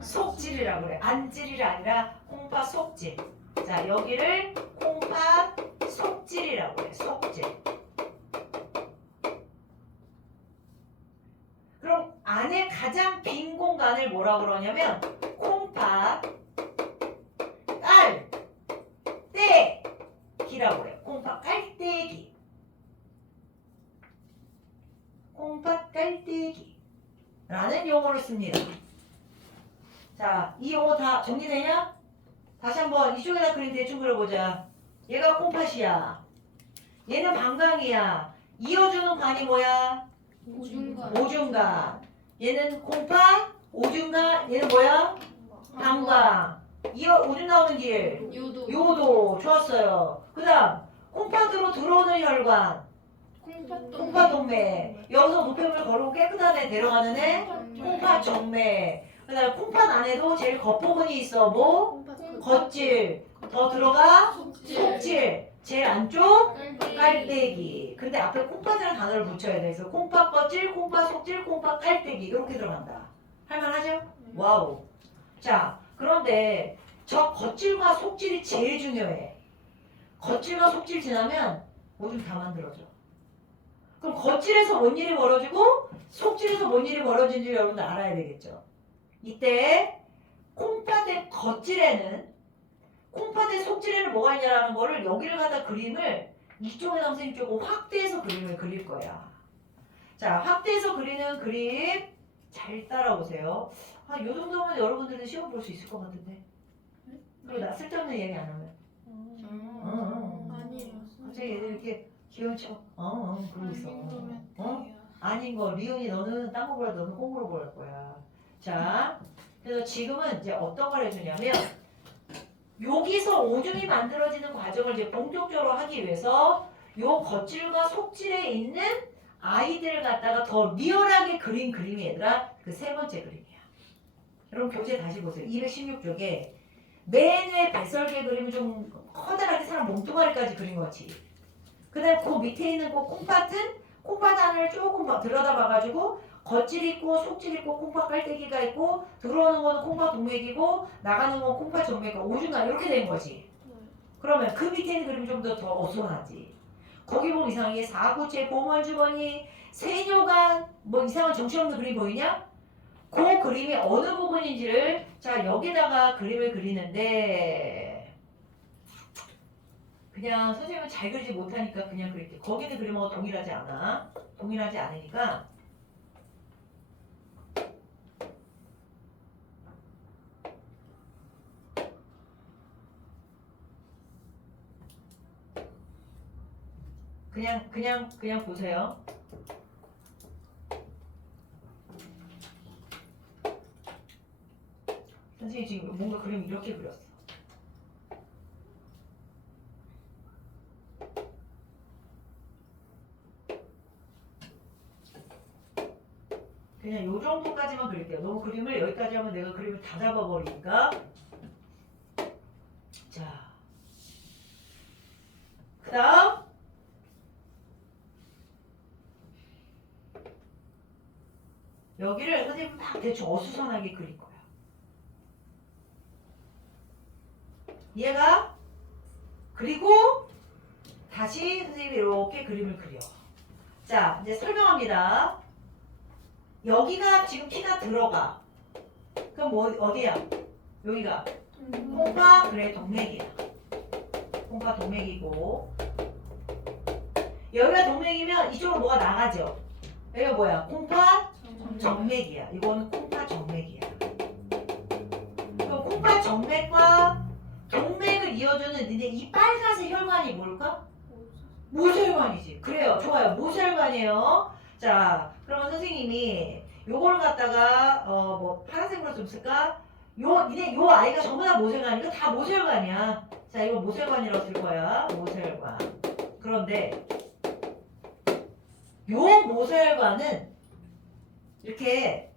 속질이라고 그래. 안질이 아니라 콩팥 속질. 자, 여기를 콩팥 속질이라고 해. 속질. 그럼 안에 가장 빈 공간을 뭐라고 그러냐면 콩팥 깔때기라고 해. 콩팥 깔때기. 콩팥 깔때기 라는 용어를 씁니다. 자, 이 용어 다 정리되냐? 다시 한번 이쪽에다 그림 대충 그려보자. 얘가 콩팥이야. 얘는 방광이야. 이어주는 관이 뭐야? 오줌관. 얘는 콩팥, 오줌관. 얘는 뭐야? 방광. 오줌 나오는 길. 요도. 좋았어요. 그 다음 콩팥으로 들어오는 혈관. 콩팥 동맥. 여기서 노폐물을 걸고 깨끗한 애 데려가는 애. 콩팥 정맥. 그 다음에 콩팥 안에도 제일 겉부분이 있어. 뭐? 겉질. 더 들어가? 속질. 제일 안쪽? 깔때기. 근데 앞에 콩팥이라는 단어를 붙여야 돼. 그래서 콩팥 겉질, 콩팥 속질, 콩팥 깔때기. 이렇게 들어간다. 할만하죠? 와우. 자, 그런데 저 겉질과 속질이 제일 중요해. 겉질과 속질 지나면 오줌 다 만들어져. 그럼 겉질에서 뭔 일이 벌어지고 속질에서 뭔 일이 벌어진지 여러분들 알아야 되겠죠. 이때 콩팥의 겉질에는 콩팥의 속질에는 뭐가 있냐라는 거를 여기를 갖다 그림을 이쪽에 선생님 조금 확대해서 그림을 그릴 거야. 자, 확대해서 그리는 그림 잘 따라오세요. 아, 요 정도면 여러분들은 시험 볼 수 있을 것 같은데. 그리고 나 쓸데없는 얘기 안 하면. 아니에요. 갑자기 얘들 이렇게 귀여운 척. 그러고 있어. 아닌 거. 리온이 너는 딴 거보다 너는 공부를 볼 거야. 자, 그래서 지금은 이제 어떤 걸 해주냐면 여기서 오줌이 만들어지는 과정을 이제 본격적으로 하기 위해서 요 겉질과 속질에 있는 아이들을 갖다가 더 리얼하게 그린 그림이 얘들아 그 3번째 그림이야. 여러분 교재 다시 보세요. 216쪽에 맨 위에 뱃설계 그림은 좀 커다랗게 사람 몸뚱아리까지 그린 거지. 그 다음에 그 밑에 있는 그 콩팥은 콩팥 안을 조금 들여다봐가지고 겉질 있고 속질 있고 콩팥 깔때기가 있고 들어오는 거는 콩팥 동맥이고 나가는 건 콩팥 정맥이고 오중간 이렇게 된 거지. 그러면 그 밑에 있는 그림이 좀 더 어수선하지. 거기 보면 이상하게 사구체, 보먼주머니, 세뇨간 뭐 이상한 정신없는 그림 보이냐? 그 그림이 어느 부분인지를 자 여기다가 그림을 그리는데 그냥 선생님은 잘 그리지 못하니까 그냥 그릴게. 거기는 그림하고 동일하지 않아. 동일하지 않으니까 그냥 보세요. 선생님 지금 뭔가 그림 이렇게 그렸어. 그냥 요 정도까지만 그릴게요. 너무 그림을 여기까지 하면 내가 그림을 다 잡아버리니까. 자, 그 다음 여기를 선생님 막 대충 어수선하게 그릴 거야. 얘가 그리고 다시 선생님이 이렇게 그림을 그려. 자, 이제 설명합니다. 여기가 지금 피가 들어가. 그럼 뭐 어디야? 여기가 콩팥 그래 동맥이야. 콩팥 동맥이고 여기가 동맥이면 이쪽으로 뭐가 나가죠. 여기가 뭐야? 콩팥 정맥이야. 이거는 콩팥 정맥이야. 그럼 콩팥 정맥과 동맥을 이어주는 니네 이 빨간색 혈관이 뭘까? 모세혈관이지. 그래요. 좋아요. 모세혈관이에요. 자, 그러면 선생님이 요걸 갖다가 뭐 파란색으로 좀 쓸까? 니네 요 아이가 전부 다 모세혈관이니까 다 모세혈관이야. 자, 이거 모세혈관이라고 쓸 거야. 모세혈관. 그런데 요 모세혈관은 이렇게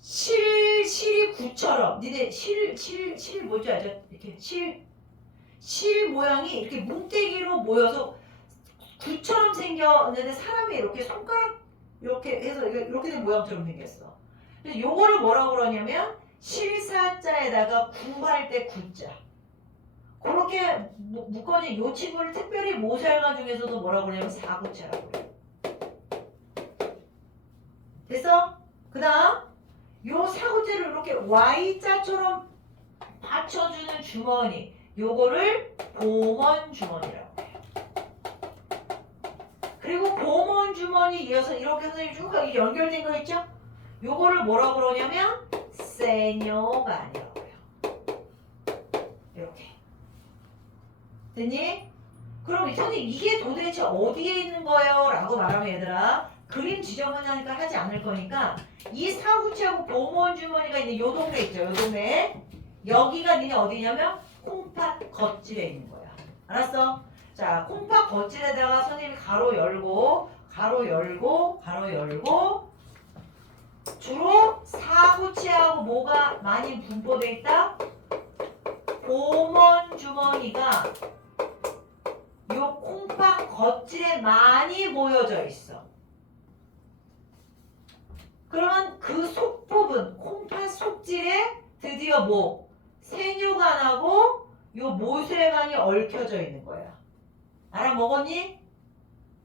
실이 구처럼 니네 실 뭔지 알죠? 이렇게 실 모양이 이렇게 뭉태기로 모여서 구처럼 생겼는데 사람이 이렇게 손가락 이렇게 해서 이렇게 된 모양처럼 생겼어. 그래서 요거를 뭐라고 그러냐면 실사자에다가 구할 때 구자. 그렇게 묶어진 요 친구를 특별히 모세혈관 중에서도 뭐라고 그러냐면 사구체라고 그래. 됐어? 그 다음 요 사구체를 이렇게 Y자처럼 받쳐주는 주머니 요거를 보먼 주머니라고 해요. 그리고 보먼 주머니 이어서 이렇게 선생님 쭉 연결된 거 있죠? 요거를 뭐라고 그러냐면 세뇨간이라고 해요. 이렇게 됐니? 그럼 선생님 이게 도대체 어디에 있는 거예요? 라고 말하면 얘들아 그림 지정을 하니까 하지 않을 거니까 이 사구체하고 보먼 주머니가 있는 요 동네 있죠? 요 동네 여기가 니네 어디냐면 콩팥 겉질에 있는 거야. 알았어? 자, 콩팥 겉질에다가 선생님이 가로 열고 가로 열고 가로 열고 주로 사구체하고 뭐가 많이 분포돼 있다? 보먼 주머니가 요 콩팥 겉질에 많이 모여져 있어. 그러면 그 속부분 콩팥 속질에 드디어 뭐 세뇨간하고 요 모세혈관이 얽혀져 있는 거야. 알아먹었니?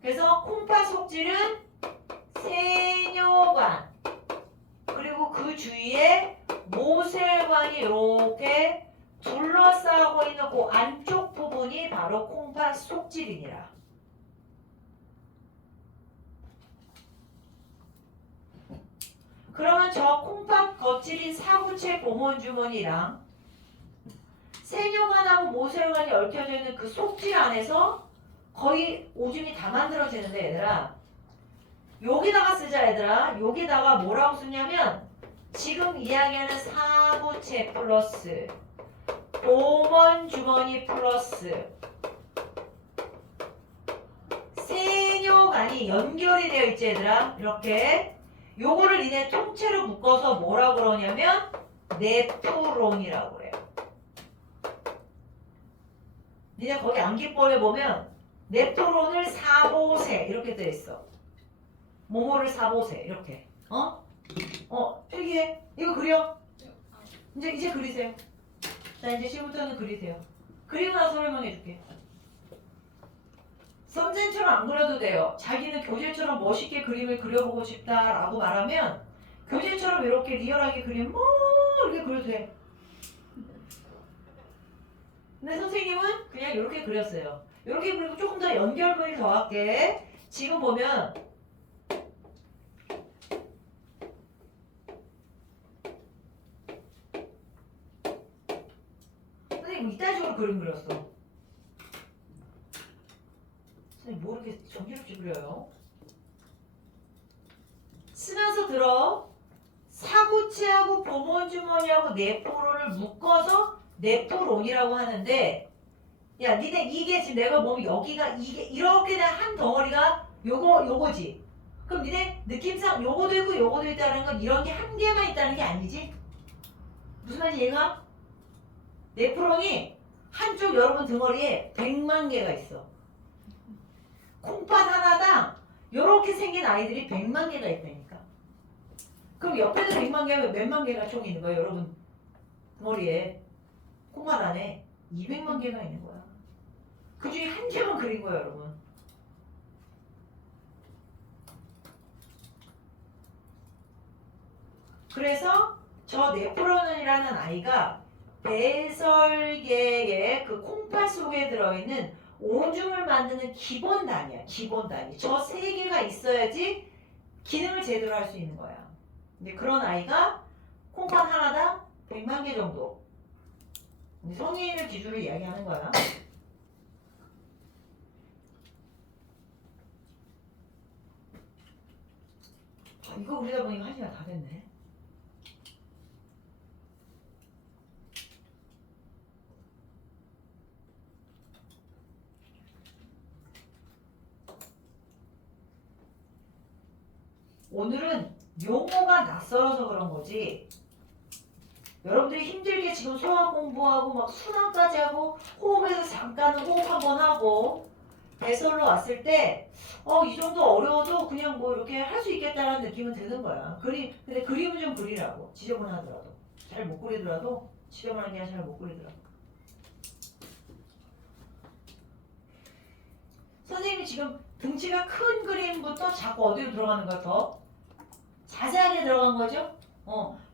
그래서 콩팥 속질은 세뇨간 그리고 그 주위에 모세혈관이 이렇게 둘러싸고 있는 그 안쪽 부분이 바로 콩팥 속질이니라. 그러면 저 콩팥 겉질인 사구체 보먼 주머니랑 세뇨관하고 모세혈관이 얽혀져 있는 그 속질 안에서 거의 오줌이 다 만들어지는데 얘들아 여기다가 쓰자 얘들아. 여기다가 뭐라고 쓰냐면 지금 이야기하는 사구체 플러스 보먼 주머니 플러스 세뇨관이 연결이 되어 있지 얘들아. 이렇게 요거를 니네 통째로 묶어서 뭐라고 그러냐면 네프론이라고 그래요. 니네 거기 암기법에 보면 네프론을 사보세 이렇게 돼 있어. 뭐뭐를 사보세 이렇게 필기해. 이거 그려. 이제 그리세요. 자 이제 시부터는 그리세요. 그리고 나서 설명해 줄게. 선생처럼 안 그려도 돼요. 자기는 교재처럼 멋있게 그림을 그려보고 싶다라고 말하면 교재처럼 이렇게 리얼하게 그리면 이렇게 그려도 돼. 근데 선생님은 그냥 이렇게 그렸어요. 이렇게 그리고 조금 더 연결문을 더할게. 지금 보면 선생님 이딴 식으로 그림 그렸어. 선생님 뭐 이렇게 정신없이 그려요? 쓰면서 들어. 사구치하고 보몬주머니하고 네포론을 묶어서 네포론이라고 하는데 야 니네 이게 지금 내가 보면 여기가 이게 이렇게 된 한 덩어리가 요거지. 그럼 니네 느낌상 요거도 있고 요거도 있다는 건 이런 게 한 개만 있다는 게 아니지? 무슨 말인지 이해가? 네프론이 한쪽 여러분 등어리에 100만 개가 있어. 콩팥 하나당 요렇게 생긴 아이들이 100만 개가 있다니까. 그럼 옆에도 100만 개면 몇만 개가 총 있는 거야 여러분 등어리에. 콩팥 안에 200만 개가 있는 거야. 그 중에 한 개만 그린 거야 여러분. 그래서 저 네프론이라는 아이가 배설계의 그 콩팥 속에 들어있는 오줌을 만드는 기본 단위야. 기본 단위. 저 세 개가 있어야지 기능을 제대로 할 수 있는 거야. 근데 그런 아이가 콩팥 하나당 100만 개 정도. 성인을 기준으로 이야기하는 거야. 이거 그리다 보니까 1시간 다 됐네. 오늘은 용어가 낯설어서 그런 거지. 여러분들이 힘들게 지금 소화 공부하고 막 순환까지 하고 호흡에서 잠깐은 호흡 한번 하고 배설로 왔을 때 이 정도 어려워도 그냥 뭐 이렇게 할 수 있겠다라는 느낌은 드는 거야. 근데 그림은 좀 그리라고. 지저분하더라도. 잘 못 그리더라도 지저분한 게 아니라 잘 못 그리더라도. 선생님이 지금 등치가 큰 그림부터 자꾸 어디로 들어가는 거야 더? 자세하게 들어간 거죠?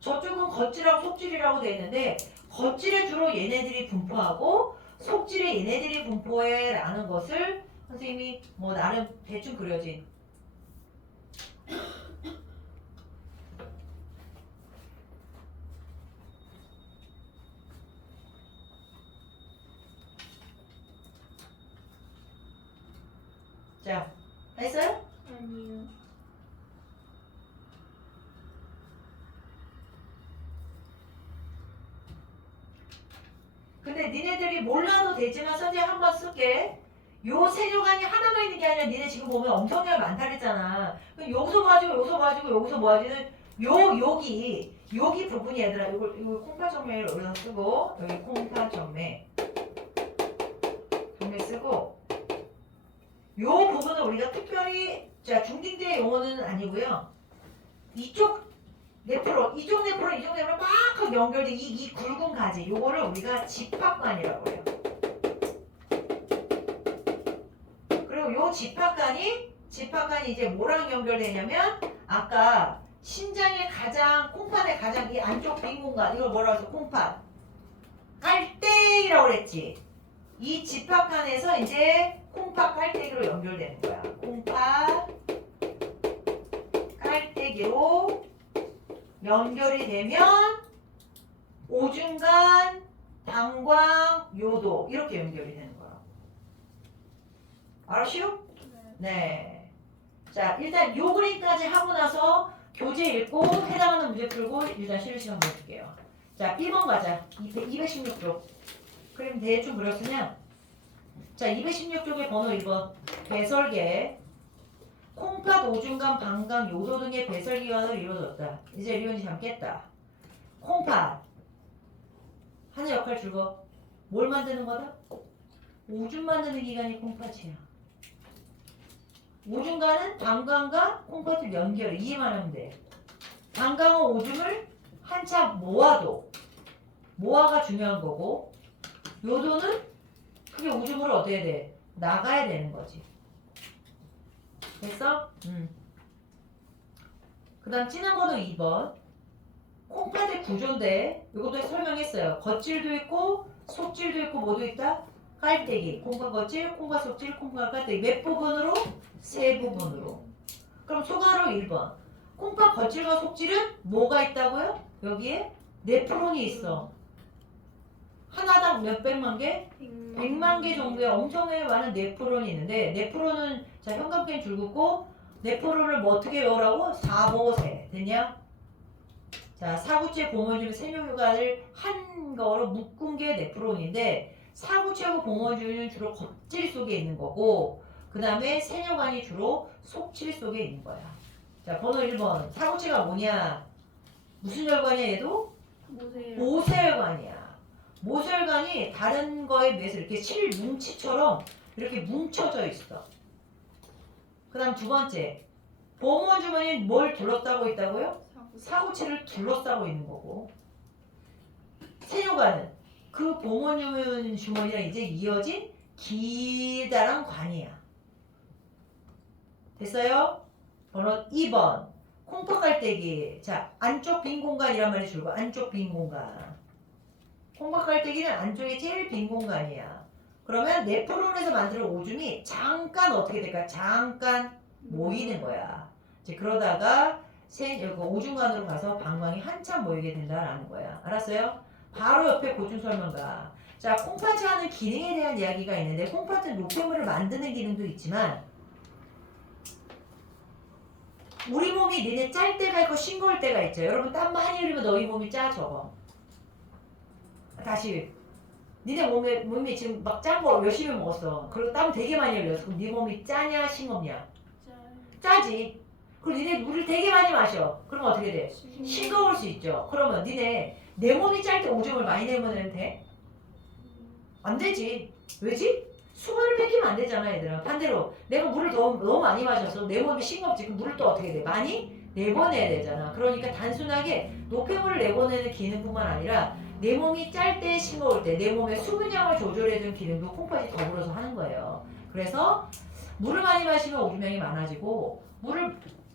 저쪽은 겉질하고 속질이라고 돼 있는데 겉질에 주로 얘네들이 분포하고 속질에 얘네들이 분포해 라는 것을 선생님이 뭐 나름 대충 그려진 자, 했어요? 아니요. 근데 니네들이 몰라도 되지만 선생님 한번 쓸게. 요 세조간이 하나만 있는 게 아니라 니네 지금 보면 엄청나게 많다 그랬잖아. 그럼 여기서 가지고 여기서 뭐 하지는 여기 부분이 얘들아 이거 콩팥 정매를 올려 쓰고 여기 콩팥 정매 쓰고 요 부분은 우리가 특별히 자 중딩대 용어는 아니고요. 이쪽 네프론 막 연결된 이 굵은 가지 요거를 우리가 집합관이라고 해요. 그리고 요 집합관이 이제 뭐랑 연결되냐면 아까 신장의 가장 콩팥의 가장 이 안쪽 빈 공간 이걸 뭐라고 해서 콩팥 깔때기라고 그랬지. 이 집합관에서 이제 콩팥 깔때기로 연결되는 거야. 콩팥 깔때기로 연결이 되면 오줌간, 방광, 요도 이렇게 연결이 되는 거야. 알았슈? 네. 자, 일단 요 그림까지 하고 나서 교재 읽고 해당하는 문제 풀고 일단 쉬는 시간 보여줄게요. 자, 1번 가자. 216쪽. 그림 대충 그렸으면 자, 216쪽의 번호 1번. 배설계. 콩팥, 오줌간, 방광, 요도 등의 배설기관을 이루어졌다. 이제 리온이 잠깼다. 콩팥. 하는 역할 줄거. 뭘 만드는 거다? 오줌 만드는 기관이 콩팥이야. 오줌간은 방광과 콩팥을 연결해. 이해만 하면 돼. 방광은 오줌을 한참 모아도 모아가 중요한 거고 요도는 그게 오줌으로 어떻게 돼? 나가야 되는 거지. 됐어? 그 다음 진한 번호 2번. 콩팥의 구조인데 이것도 설명했어요. 겉질도 있고 속질도 있고 뭐도 있다? 깔때기. 콩팥 겉질, 콩팥 속질, 콩팥 깔때기. 몇 부분으로? 세 부분으로. 그럼 소가로 1번. 콩팥 겉질과 속질은 뭐가 있다고요? 여기에 네프론이 있어. 하나당 몇백만 개? 100만 개 정도의 엄청나게 많은 네프론이 있는데 네프론은 자 현관펜 줄 긋고 네프론을 뭐 어떻게 외우라고? 사보세. 됐냐? 자 사구체 봉원주의 세뇨혈관을 한 거로 묶은 게 네프론인데 사구체하고 봉원주의는 주로 겉질 속에 있는 거고 그 다음에 세뇨관이 주로 속질 속에 있는 거야. 자 번호 1번 사구체가 뭐냐? 무슨 혈관이야 얘도? 모세혈관이야. 모세혈관이 다른 거에 비해서 이렇게 실뭉치처럼 이렇게 뭉쳐져 있어. 그 다음 두 번째 봉원 주머니는 뭘 둘러싸고 있다고요? 사구체를 둘러싸고 있는 거고 세뇨관은 그 봉원 주머니랑 이제 이어진 기다란 관이야. 됐어요? 번호 2번 콩팥 깔때기. 자 안쪽 빈 공간이란 말이 줄고 안쪽 빈 공간. 콩팥 깔때기는 안쪽에 제일 빈 공간이야. 그러면 네프론에서 만드는 오줌이 잠깐 어떻게 될까? 잠깐 모이는 거야. 이제 그러다가 오줌관으로 가서 방광이 한참 모이게 된다라는 거야. 알았어요? 바로 옆에 보충 설명가. 자, 콩팥이 하는 기능에 대한 이야기가 있는데 콩팥은 노폐물을 만드는 기능도 있지만 우리 몸이 니네 짤 때가 있고 싱거울 때가 있죠. 여러분 땀 많이 흘리면 너희 몸이 짜 적어. 다시 니네 몸이 지금 막 짠 거 열심히 먹었어. 그리고 땀 되게 많이 흘렸어. 그럼 네 몸이 짜냐 싱겁냐? 짜지. 그리고 니네 물을 되게 많이 마셔. 그러면 어떻게 돼? 싱거울 수 있죠. 그러면 니네 내 몸이 짤 때 오줌을 많이 내면 돼? 안 되지. 왜지? 수분을 뺏기면 안 되잖아 얘들아. 반대로 내가 물을 너무 많이 마셔서 내 몸이 싱겁지. 그럼 물을 또 어떻게 돼? 많이 내보내야 되잖아. 그러니까 단순하게 노폐물을 내보내는 기능뿐만 아니라 내 몸이 짤 때 싱거울 때 내 몸의 수분량을 조절해주는 기능도 콩팥이 더불어서 하는 거예요. 그래서 물을 많이 마시면 오줌량이 많아지고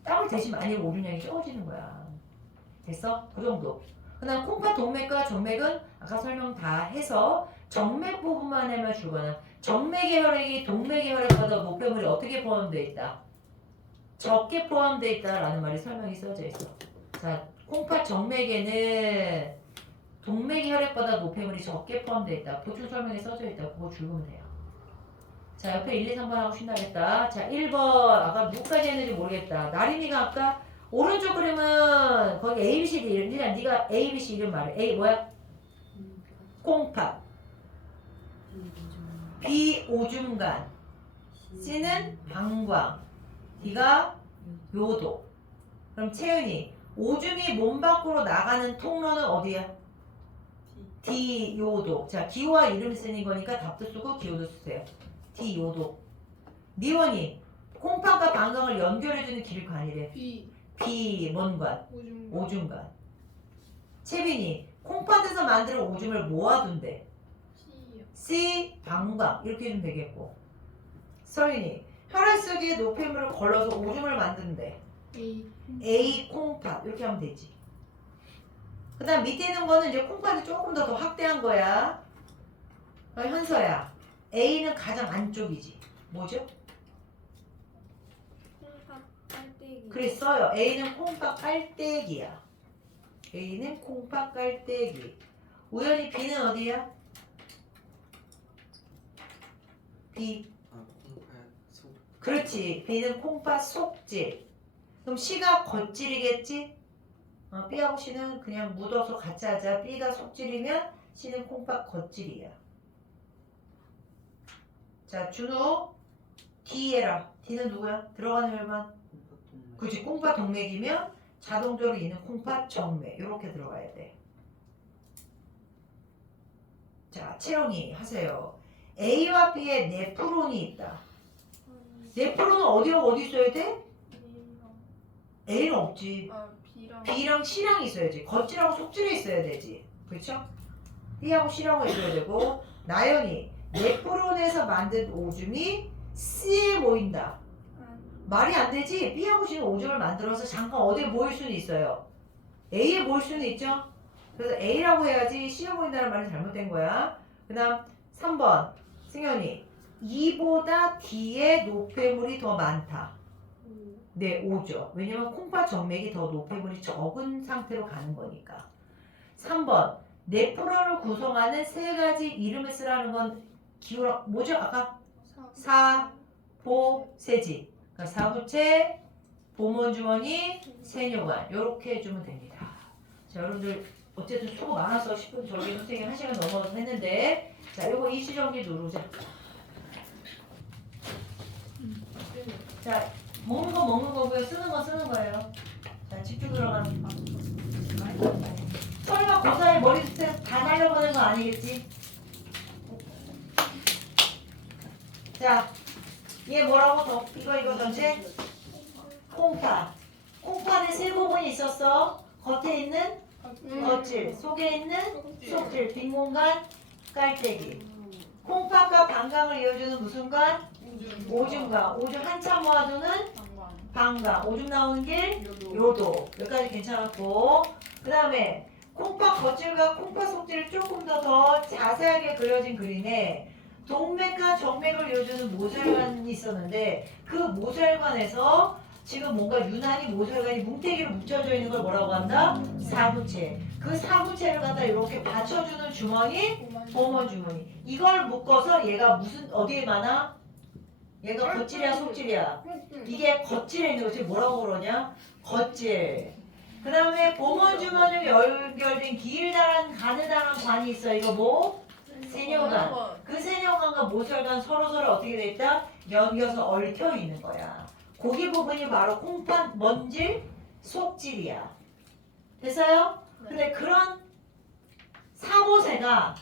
땀을 대신 많이 흘리면 오줌량이 적어지는 거야. 됐어? 그 정도. 그 다음 콩팥 동맥과 정맥은 아까 설명 다 해서 정맥 부분만 해만 주거나 정맥의 혈액이 동맥의 혈액보다 노폐물이 어떻게 포함되어 있다? 적게 포함되어 있다라는 말이 설명이 써져 있어. 자, 콩팥 정맥에는 동맥의 혈액보다 노폐물이 적게 포함되어 있다. 보충 설명에 써져 있다. 그거 줄이면 돼요. 자, 옆에 1, 2, 3번 하고 신나겠다. 자, 1번 아까 누구까지 했는지 모르겠다. 나린이가 아까 오른쪽 그림은 거기 A, B, C, D 이름. 네가 A, B, C 이름 말해. A 뭐야? 콩팥. B 오줌간. C는 방광. D가 요도. 그럼 채은이 오줌이 몸 밖으로 나가는 통로는 어디야? D 요도. 자, 기호와 이름 쓰는 거니까 답도 쓰고 기호도 쓰세요. D 요도. 니원이 콩팥과 방광을 연결해주는 길관이래. B 뭔 관? 오줌관. 채빈이 콩팥에서 만드는 오줌을 모아둔대. C 방광. 이렇게 해주면 되겠고. 서인이 혈액 속에 노폐물을 걸러서 오줌을 만든대. A 콩팥. 이렇게 하면 되지. 그 다음 밑에 있는 거는 이제 콩팥이 조금 더 확대한 거야. 현서야. A는 가장 안쪽이지. 뭐죠? 콩팥 깔때기. 그래 써요. A는 콩팥 깔때기야. A는 콩팥 깔때기. 우연히 B는 어디야? B. 콩팥 속. 그렇지. B는 콩팥 속질. 그럼 C가 겉질이겠지? B하고 C는 그냥 묻어서 같이 하자. B가 속질이면 C는 콩팥 겉질이야. 자, 준우 D 해라. D는 누구야? 들어가는 혈관. 그렇지. 콩팥 동맥이면 자동적으로 있는 콩팥 정맥. 이렇게 들어가야 돼. 자, 채영이 하세요. A와 B에 네프론이 있다. 네프론은 어디하고 어디 있어야 돼? A는 없지. 아 B랑 B랑 C랑 있어야지. 겉질하고 속질에 있어야 되지. 그렇죠? B하고 C라고 있어야 되고 나연이 네프론에서 만든 오줌이 C에 모인다. 말이 안 되지. B하고 C는 오줌을 만들어서 잠깐 어디에 모일 수는 있어요. A에 모일 수는 있죠. 그래서 A라고 해야지 C에 모인다는 말이 잘못된 거야. 그 다음 3번 승현이 2보다 D의 노폐물이 더 많다. 네, 5죠. 왜냐면 콩팥 정맥이 더 노폐물이 적은 상태로 가는 거니까. 3번 네프론을 구성하는 세 가지 이름을 쓰라는 건 기울어 뭐죠? 아까 사보세지. 그러니까 사부체, 보몬주머니, 세뇨관 이렇게 해주면 됩니다. 자, 여러분들 어쨌든 수고 많아서 10분 저기 선생님 1시간 넘어서 했는데 자, 이거 이시정지 누르자. 자, 먹는 거 고요. 쓰는 거 쓰는 거예요. 자, 집중 들어가는 거. 설마 고사에 머리 숱에 다 날려보는 거 아니겠지? 자, 얘 뭐라고 더? 이거 전체? 콩팥. 콩팥에 세 부분이 있었어. 겉에 있는 겉질, 속에 있는 속질, 빈 공간, 깔때기. 콩팥과 방광을 이어주는 무슨 관? 오줌관. 오줌 한참 모아두는 방광. 오줌 나오는 길? 요도. 여기까지 괜찮았고. 그 다음에 콩팥 겉질과 콩팥 속질을 조금 더 자세하게 그려진 그림에 동맥과 정맥을 이어주는 모세혈관이 있었는데 그 모세혈관에서 지금 뭔가 유난히 모세혈관이 뭉태기로 뭉쳐져 있는 걸 뭐라고 한다? 사구체. 그 사구체를 갖다 이렇게 받쳐주는 주머니, 보몬 주머니. 이걸 묶어서 얘가 무슨 어디에 많아? 얘가 겉질이야, 속질이야? 이게 겉질에 있는 거지. 뭐라고 그러냐? 겉질. 그 다음에 보몬 주머니로 연결된 길다란 가느다란 관이 있어. 이거 뭐? 세뇨관. 그 세뇨관과 모세혈관 서로 어떻게 돼 있다? 연결해서 얽혀 있는 거야. 고기 부분이 바로 콩팥, 먼질, 속질이야. 됐어요? 근데 그런 사보세가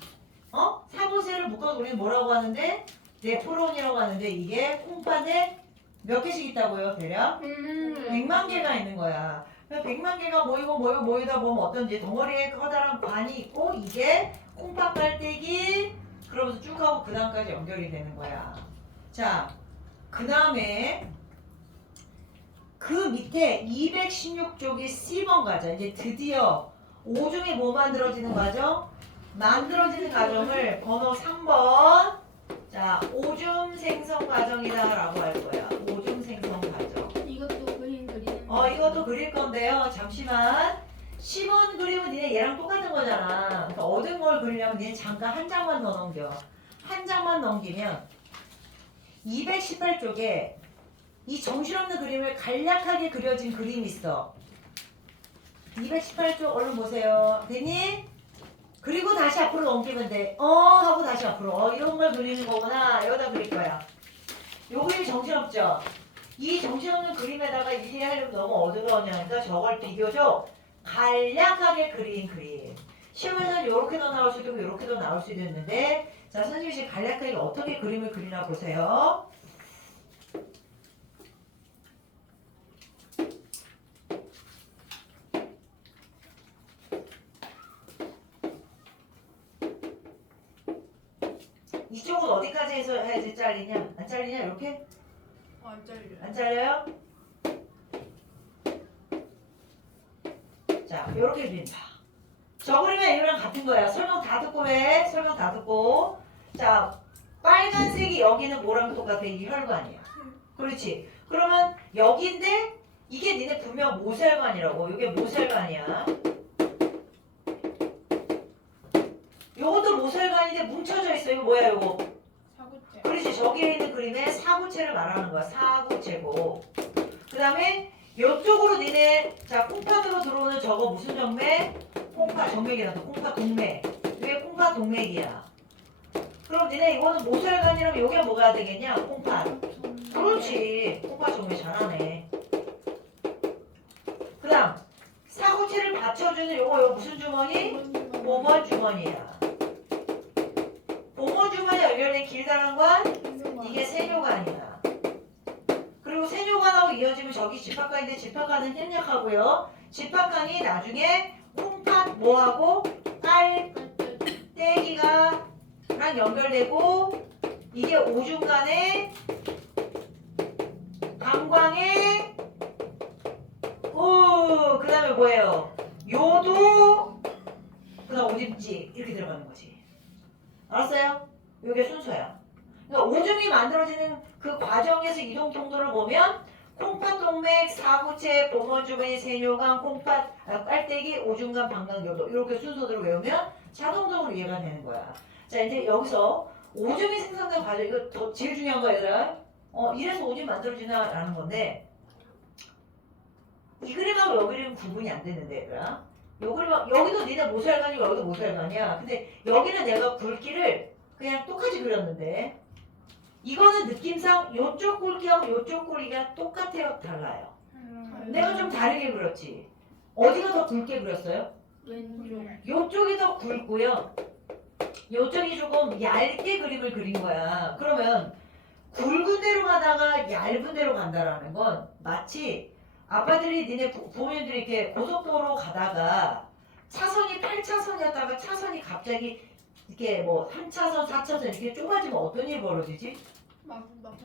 사보세를 묶어서 우리는 뭐라고 하는데? 네프론이라고 하는데 이게 콩팥에 몇 개씩 있다고요, 대략? 100만 개가 있는 거야. 100만 개가 모이다 보면 어떤지 덩어리에 커다란 관이 있고 이게 콩팥 깔때기 그러면서 쭉 하고 그 다음까지 연결이 되는 거야. 자, 그 다음에 그 밑에 216쪽이 C번 과정. 이제 드디어 오줌이 뭐 만들어지는 과정? 만들어지는 과정을 번호 3번 자, 오줌 생성 과정이다 라고 할 거야. 오줌 생성 과정. 이것도 그림 그리는 이것도 그릴 건데요. 잠시만. 10원 그림은 니네 얘랑 똑같은 거잖아. 그러니까 얻은 걸 그리려면 니네 잠깐 한 장만 더 넘겨. 한 장만 넘기면 218쪽에 이 정신없는 그림을 간략하게 그려진 그림이 있어. 218쪽 얼른 보세요. 됐니? 그리고 다시 앞으로 넘기면 돼. 하고 다시 앞으로. 이런 걸 그리는 거구나. 여기다 그릴 거야. 요 그림이 정신없죠? 이 정신없는 그림에다가 일일이 하려면 너무 어지러우니까 저걸 비교적 간략하게 그린 그림. 시험에서는 이렇게도 나올 수도 있고 이렇게도 나올 수도 있는데 자, 선생님이 지금 간략하게 어떻게 그림을 그리나 보세요. 이쪽은 어디까지 해서 해야지 잘리냐? 안 잘리냐? 이렇게? 안 잘려. 안 잘려요? 자, 이렇게 그린다. 저 그림은 이거랑 같은 거야. 설명 다 듣고 해. 설명 다 듣고. 자, 빨간색이 여기는 뭐랑 똑같아? 이 혈관이야. 그렇지. 그러면 여기인데 이게 니네 분명 모세혈관이라고. 이게 모세혈관이야. 요것도 모세혈관인데 뭉쳐져 있어. 이거 뭐야 이거? 사구체. 그렇지. 저기에 있는 그림에 사구체를 말하는 거야. 사구체고. 그 다음에 이쪽으로 니네 자 콩팥으로 들어오는 저거 무슨 정맥? 콩팥 정맥이라서 콩팥 동맥. 이게 콩팥 동맥이야. 그럼 니네 이거는 모세혈관이라면 이게 뭐가 되겠냐? 콩팥. 그렇지. 콩팥 정맥 잘하네. 그 다음 사구체를 받쳐주는 요거 무슨 주머니? 보몬 주머니야. 보몬 주머니 연결된 길다란 관? 이게 세뇨관이야. 저기 집합관인데 집합관은 협력하고요. 집합관이 나중에 콩팥 뭐하고 깔때기가랑 연결되고 이게 오중간에 방광에 그 다음에 뭐예요? 요도 그 다음 오줌지 이렇게 들어가는 거지. 알았어요? 요게 순서야. 그러니까 오줌이 만들어지는 그 과정에서 이동 통로를 보면 콩팥 동맥, 사구체, 보건주머니, 세뇨관, 콩팥, 깔때기, 오줌간, 방광, 요도 이렇게 순서대로 외우면 자동적으로 이해가 되는 거야. 자 이제 여기서 오줌이 생성된 과정 이거 더 제일 중요한 거야 얘들아. 이래서 오줌이 만들어지나라는 건데 이 그림하고 여기 그림은 구분이 안 되는데 얘들아. 요 그림하고 여기도 니네 모세혈관이고 여기도 모세혈관이야. 근데 여기는 내가 굵기를 그냥 똑같이 그렸는데 이거는 느낌상 요쪽 굵기하고 요쪽 굵기가 똑같아요? 달라요? 내가 좀 다르게 그렸지. 어디가 더 굵게 그렸어요? 왼쪽. 요쪽이 더 굵고요. 요쪽이 조금 얇게 그림을 그린 거야. 그러면 굵은 데로 가다가 얇은 데로 간다라는 건 마치 아빠들이 니네 부모님들이 이렇게 고속도로 가다가 차선이 8차선이었다가 차선이 갑자기 이렇게 뭐 3차선, 4차선 이렇게 좁아지면 어떤 일이 벌어지지?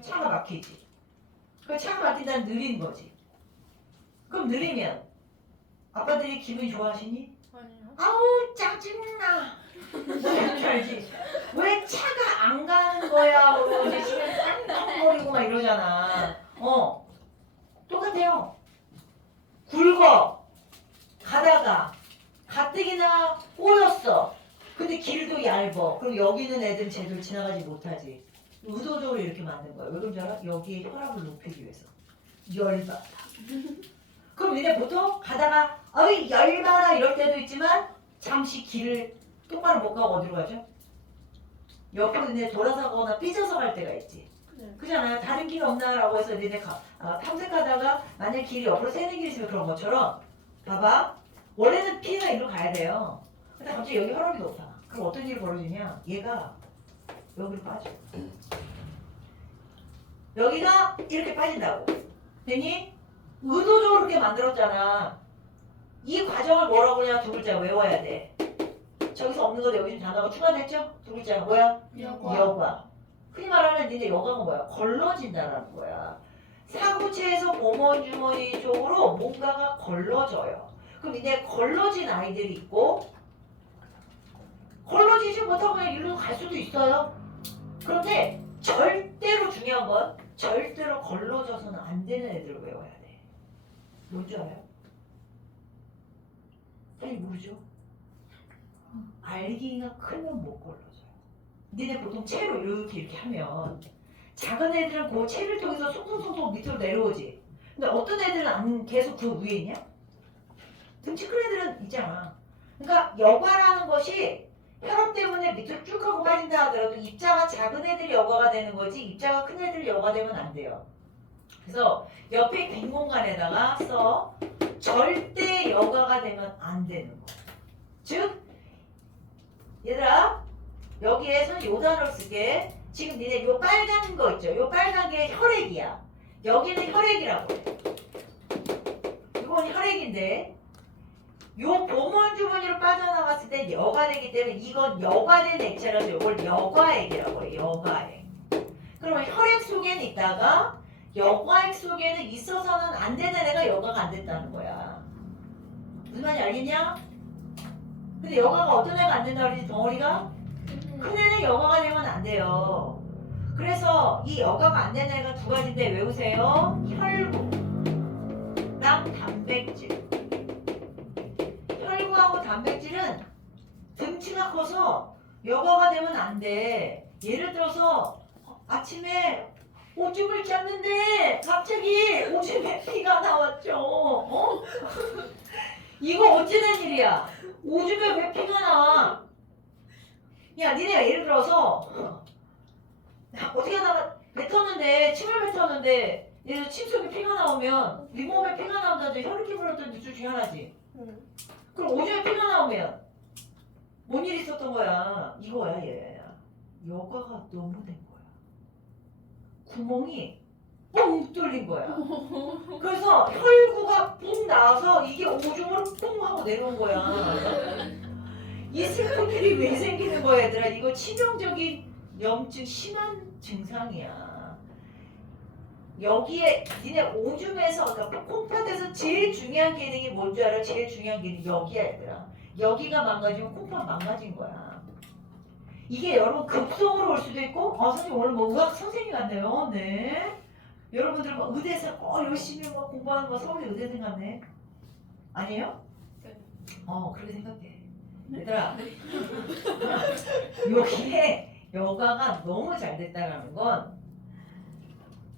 차가 막히지. 그 차가 막힌다는 느린 거지. 그럼 느리면 아빠들이 기분이 좋아하시니? 아니요. 아우 짜증나. 뭔지 알지? 왜 차가 안 가는 거야? 이제 시간이 땅땅거리고 막 이러잖아. 똑같아요. 굵어. 가다가 가뜩이나 꼬였어. 근데 길도 얇어. 그럼 여기 있는 애들은 제대로 지나가지 못하지. 의도적으로 이렇게 만든 거야. 왜 그런지 알아? 여기에 혈압을 높이기 위해서. 열받아. 그럼 니네 보통 가다가 어이 열받아 이럴 때도 있지만 잠시 길을 똑바로 못 가고 어디로 가죠? 옆으로 니네 돌아서거나 삐져서 갈 때가 있지. 네. 그잖아요. 다른 길 없나라고 해서 니네 탐색하다가 만약 길이 옆으로 새는 길이 있으면 그런 것처럼 봐봐. 원래는 P가 이리로 가야 돼요. 근데 갑자기 여기 혈압이 높아. 그럼 어떤 일이 벌어지냐? 얘가 여기로 빠져. 여기가 이렇게 빠진다고. 되니? 의도적으로 그렇게 만들었잖아. 이 과정을 뭐라고 그냥 두 글자 외워야 돼. 저기서 없는 거데 여기 좀 단어가 추가됐죠? 두 글자가 뭐야? 여과. 흔히 말하는 니네 여과가 뭐야? 걸러진다라는 거야. 사구체에서 보건주머니 쪽으로 뭔가가 걸러져요. 그럼 이제 걸러진 아이들이 있고 걸러지지 못하고 그냥 일로 갈 수도 있어요. 그런데 절대로 중요한 건 절대로 걸러져서는 안 되는 애들을 외워야 돼. 뭔지 알아요? 빨리 모르죠? 알기가 크면 못 걸러져요. 니네 보통 채로 이렇게 하면 작은 애들은 그 채를 통해서 송송송송 밑으로 내려오지. 근데 어떤 애들은 계속 그 위에 있냐? 등치 큰 애들은 있잖아. 그러니까 여과라는 것이 혈압 때문에 밑으로 쭉 하고 빠진다 하더라도 입자가 작은 애들이 여과가 되는 거지 입자가 큰 애들이 여과되면 안 돼요. 그래서 옆에 빈 공간에다가 써 절대 여과가 되면 안 되는 거. 즉 얘들아 여기에서 요 단어를 쓸게. 지금 니네 요 빨간 거 있죠? 요 빨간 게 혈액이야. 여기는 혈액이라고 해. 이건 혈액인데 요 보물주머니로 빠져나갔을 때 여과되기 때문에 이건 여과된 액체라서 이걸 여과액이라고 해요. 여과액. 그러면 혈액 속에는 있다가 여과액 속에는 있어서는 안 되는 애가 여과가 안 됐다는 거야. 무슨 말인지 알겠냐? 근데 여과가 어떤 애가 안 된다고 그러지? 덩어리가? 큰 애는 여과가 되면 안 돼요. 그래서 이 여과가 안 되는 애가 두 가지인데 외우세요. 혈구랑 단백질. 혈구하고 단백질은 등치가 커서 여과가 되면 안 돼. 예를 들어서 아침에 오줌을 짰는데 갑자기 오줌에 피가 나왔죠. 이거 어찌된 일이야? 오줌에 왜 피가 나와? 야, 니네가 예를 들어서 어떻게 하다가 뱉었는데 침을 뱉었는데 예를 들어 침 속에 피가 나오면 네 몸에 피가 나온다든지 혈액이 불었다든지 둘 중에 하나지. 그럼 오줌에 피가 나오면 뭔 일이 있었던 거야? 이거야 얘야. 여과가 너무 된 거야. 구멍이 뻥 뚫린 거야. 그래서 혈구가 뿡 나와서 이게 오줌으로 뿡 하고 내려온 거야. 이 슬픈 일이 왜 생기는 거야 얘들아. 이거 치명적인 염증 심한 증상이야. 여기에 니네 오줌에서 그러니까 콩팥에서 제일 중요한 기능이 뭔 줄 알아? 제일 중요한 기능이 여기야 얘들아. 여기가 망가지면 콩팥 망가진 거야. 이게 여러분 급성으로 올 수도 있고 선생님 오늘 뭐 의학 선생님 같네요. 네. 여러분들 막 의대생 열심히 막 공부하는 거 서울대 의대생 같네. 아니에요? 네. 그렇게 생각해. 얘들아 여기에 여가가 너무 잘 됐다는 건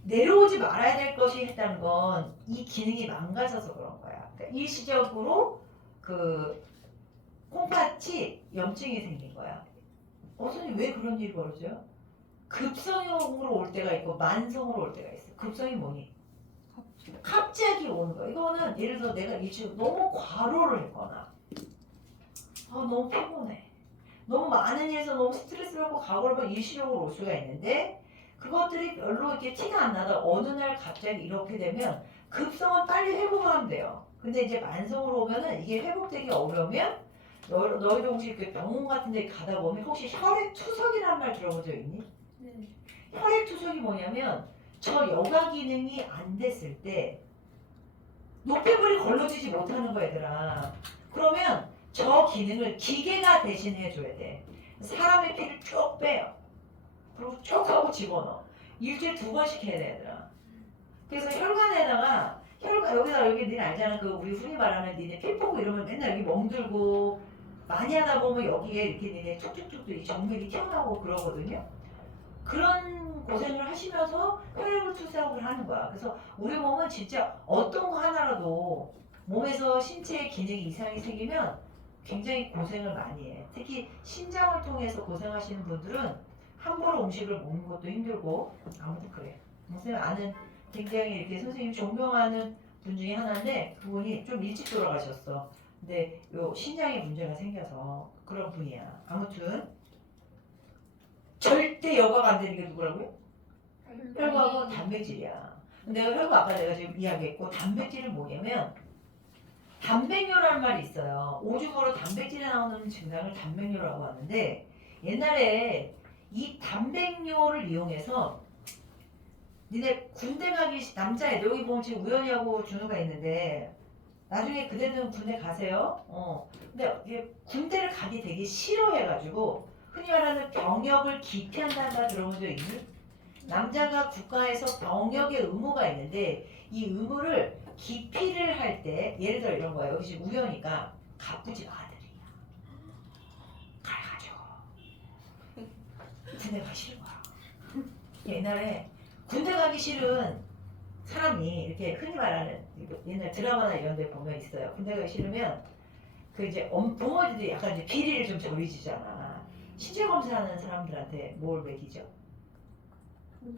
내려오지 말아야 될 것이 했다는 건 이 기능이 망가져서 그런 거야. 그러니까 일시적으로 그 콩팥이 염증이 생긴 거야. 선생님 왜 그런 일이 벌어져요? 급성으로 올 때가 있고 만성으로 올 때가 있어. 급성이 뭐니? 갑자기 오는 거야. 이거는 예를 들어 내가 일주일 너무 과로를 했거나 너무 피곤해. 너무 많은 일에서 너무 스트레스를 받고 과거를 받고 일시적으로 올 수가 있는데 그것들이 별로 이렇게 티가 안 나다 어느 날 갑자기 이렇게 되면 급성은 빨리 회복하면 돼요. 근데 이제 만성으로 오면은 이게 회복되기 어려우면 너희도 혹시 그 병원 같은 데 가다 보면 혹시 혈액투석이라는 말 들어본 적 있니? 네. 혈액투석이 뭐냐면 저 여가 기능이 안 됐을 때 노폐물이 걸러지지 못하는 거야 얘들아. 그러면 저 기능을 기계가 대신해 줘야 돼. 사람의 피를 쭉 빼요. 그리고 쭉 하고 집어넣어. 일주일에 2번씩 해야 돼 얘들아. 그래서 혈관에다가 여기다 여기 니네 알잖아. 그 우리 흔히 말하는 니네 피 보고 이러면 맨날 여기 멍들고 많이 하다 보면 여기에 이렇게 니네 툭툭툭 이 정맥이 튀어나오고 그러거든요. 그런 고생을 하시면서 혈액을 투석을 하는 거야. 그래서 우리 몸은 진짜 어떤 거 하나라도 몸에서 신체의 기능이 이상이 생기면 굉장히 고생을 많이 해. 특히 신장을 통해서 고생하시는 분들은 함부로 음식을 먹는 것도 힘들고 아무튼 그래. 선생님 아는 굉장히 이렇게 선생님 존경하는 분 중에 하나인데 그분이 좀 일찍 돌아가셨어. 근데 요 신장에 문제가 생겨서 그런 분이야. 아무튼 절대 여과가 안 되는 게 누구라고요? 혈과하고 단백질이야. 내가 혈과 아까 내가 지금 이야기했고 단백질은 뭐냐면 단백뇨라는 말이 있어요. 오줌으로 단백질이 나오는 증상을 단백뇨라고 하는데 옛날에 이 단백뇨를 이용해서 니네 군대 가기 남자애들 여기 보면 지금 우연이하고 준우가 있는데 나중에 그대는 군대 가세요. 근데 이게 군대를 가기 되게 싫어해가지고 흔히 말하는 병역을 기피한다는 말 들어본 적 있니? 남자가 국가에서 병역의 의무가 있는데 이 의무를 기피를 할 때 예를 들어 이런 거야. 여기 지금 우연이가 가쁘지 아들이야. 가가지고 군대 가기 싫은 거야. 옛날에 군대 가기 싫은 사람이 이렇게 흔히 말하는 옛날 드라마나 이런 데 보면 있어요. 군대 가기 싫으면 그 이제 부모들이 약간 이제 비리를 좀 저리지잖아. 신체 검사하는 사람들한테 뭘 먹이죠?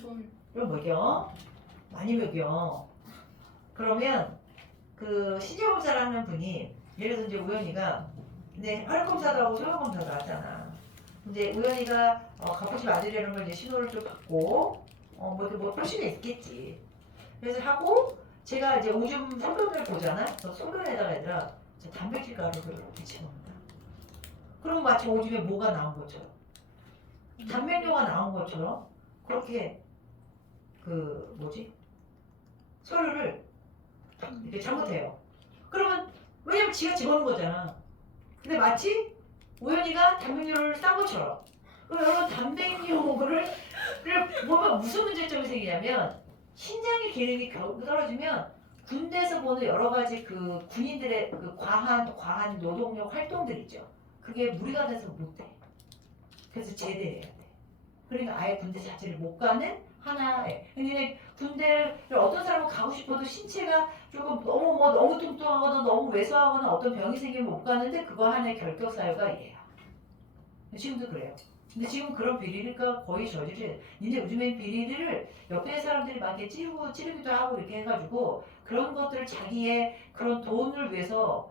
돈. 좀 먹여. 많이 먹여. 그러면 그 신체 검사를 하는 분이 예를 들어서 이제 우연이가 근데 혈액 검사도 하고 소변 검사도 하잖아. 이제 우연이가 가쁘집 아들이라는 걸 이제 신호를 좀 받고 뭐 표시가 있겠지. 그래서 하고 제가 이제 오줌 소변을 보잖아. 그래서 소변에다가 얘들아 단백질 가루를 이렇게 넣는다. 그럼 마치 오줌에 뭐가 나온 것처럼 단백뇨가 나온 것처럼 그렇게 그 뭐지 서류를 이렇게 잘못해요. 그러면 왜냐면 지가 집어넣은 거잖아. 근데 마치 우연이가 단백뇨를 싼 것처럼. 그럼 여러분 단백뇨를 보면 무슨 문제점이 생기냐면 신장의 기능이 결국 떨어지면 군대에서 보는 여러 가지 그 군인들의 그 과한 노동력 활동들 있죠. 그게 무리가 돼서 못해. 그래서 제대해야 돼. 그러니까 아예 군대 자체를 못 가는 하나의. 근데 군대를 어떤 사람은 가고 싶어도 신체가 조금 너무 뚱뚱하거나 너무 왜소하거나 어떤 병이 생기면 못 가는데 그거 하나의 결격 사유가 얘야. 지금도 그래요. 근데 지금 그런 비리가 거의 저지를. 니네 요즘에 비리를 옆에 사람들이 막 이렇게 찌르기도 하고 이렇게 해가지고 그런 것들을 자기의 그런 돈을 위해서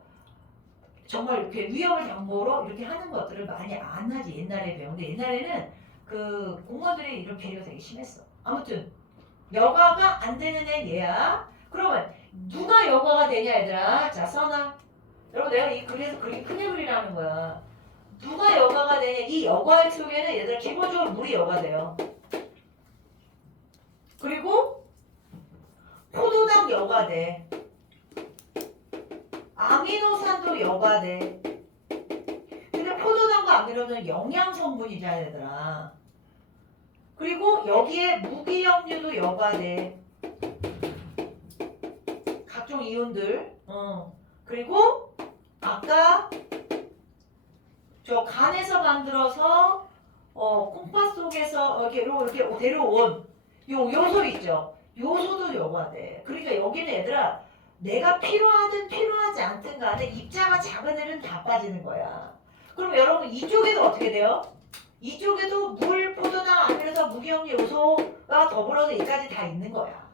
정말 이렇게 위험을 담보로 이렇게 하는 것들을 많이 안 하지 옛날에 배워. 근데 옛날에는 그 공무원들이 이런 비리가 되게 심했어. 아무튼 여과가 안 되는 애 얘야. 그러면 누가 여과가 되냐 얘들아. 자 써놔. 여러분 내가 이 그래서 그렇게 크게 그리라는 거야. 누가 여과가 되냐. 이 여과 속에는 얘들아 기본적으로 물이 여과돼요. 그리고 포도당 여과돼. 아미노산도 여과돼. 근데 포도당과 아미노산은 영양 성분이잖아 얘들아. 그리고 여기에 무기염류도 여과돼. 각종 이온들. 그리고 아까 저 간에서 만들어서 콩팥 속에서 이렇게 데려온 요 요소 있죠. 요소도 여과돼. 그러니까 여기는 얘들아 내가 필요하든 필요하지 않든 간에 입자가 작은 애는 다 빠지는 거야. 그럼 여러분 이쪽에도 어떻게 돼요? 이쪽에도 물, 포도당, 아미노산, 무기염류 요소가 더불어서 여기까지 다 있는 거야.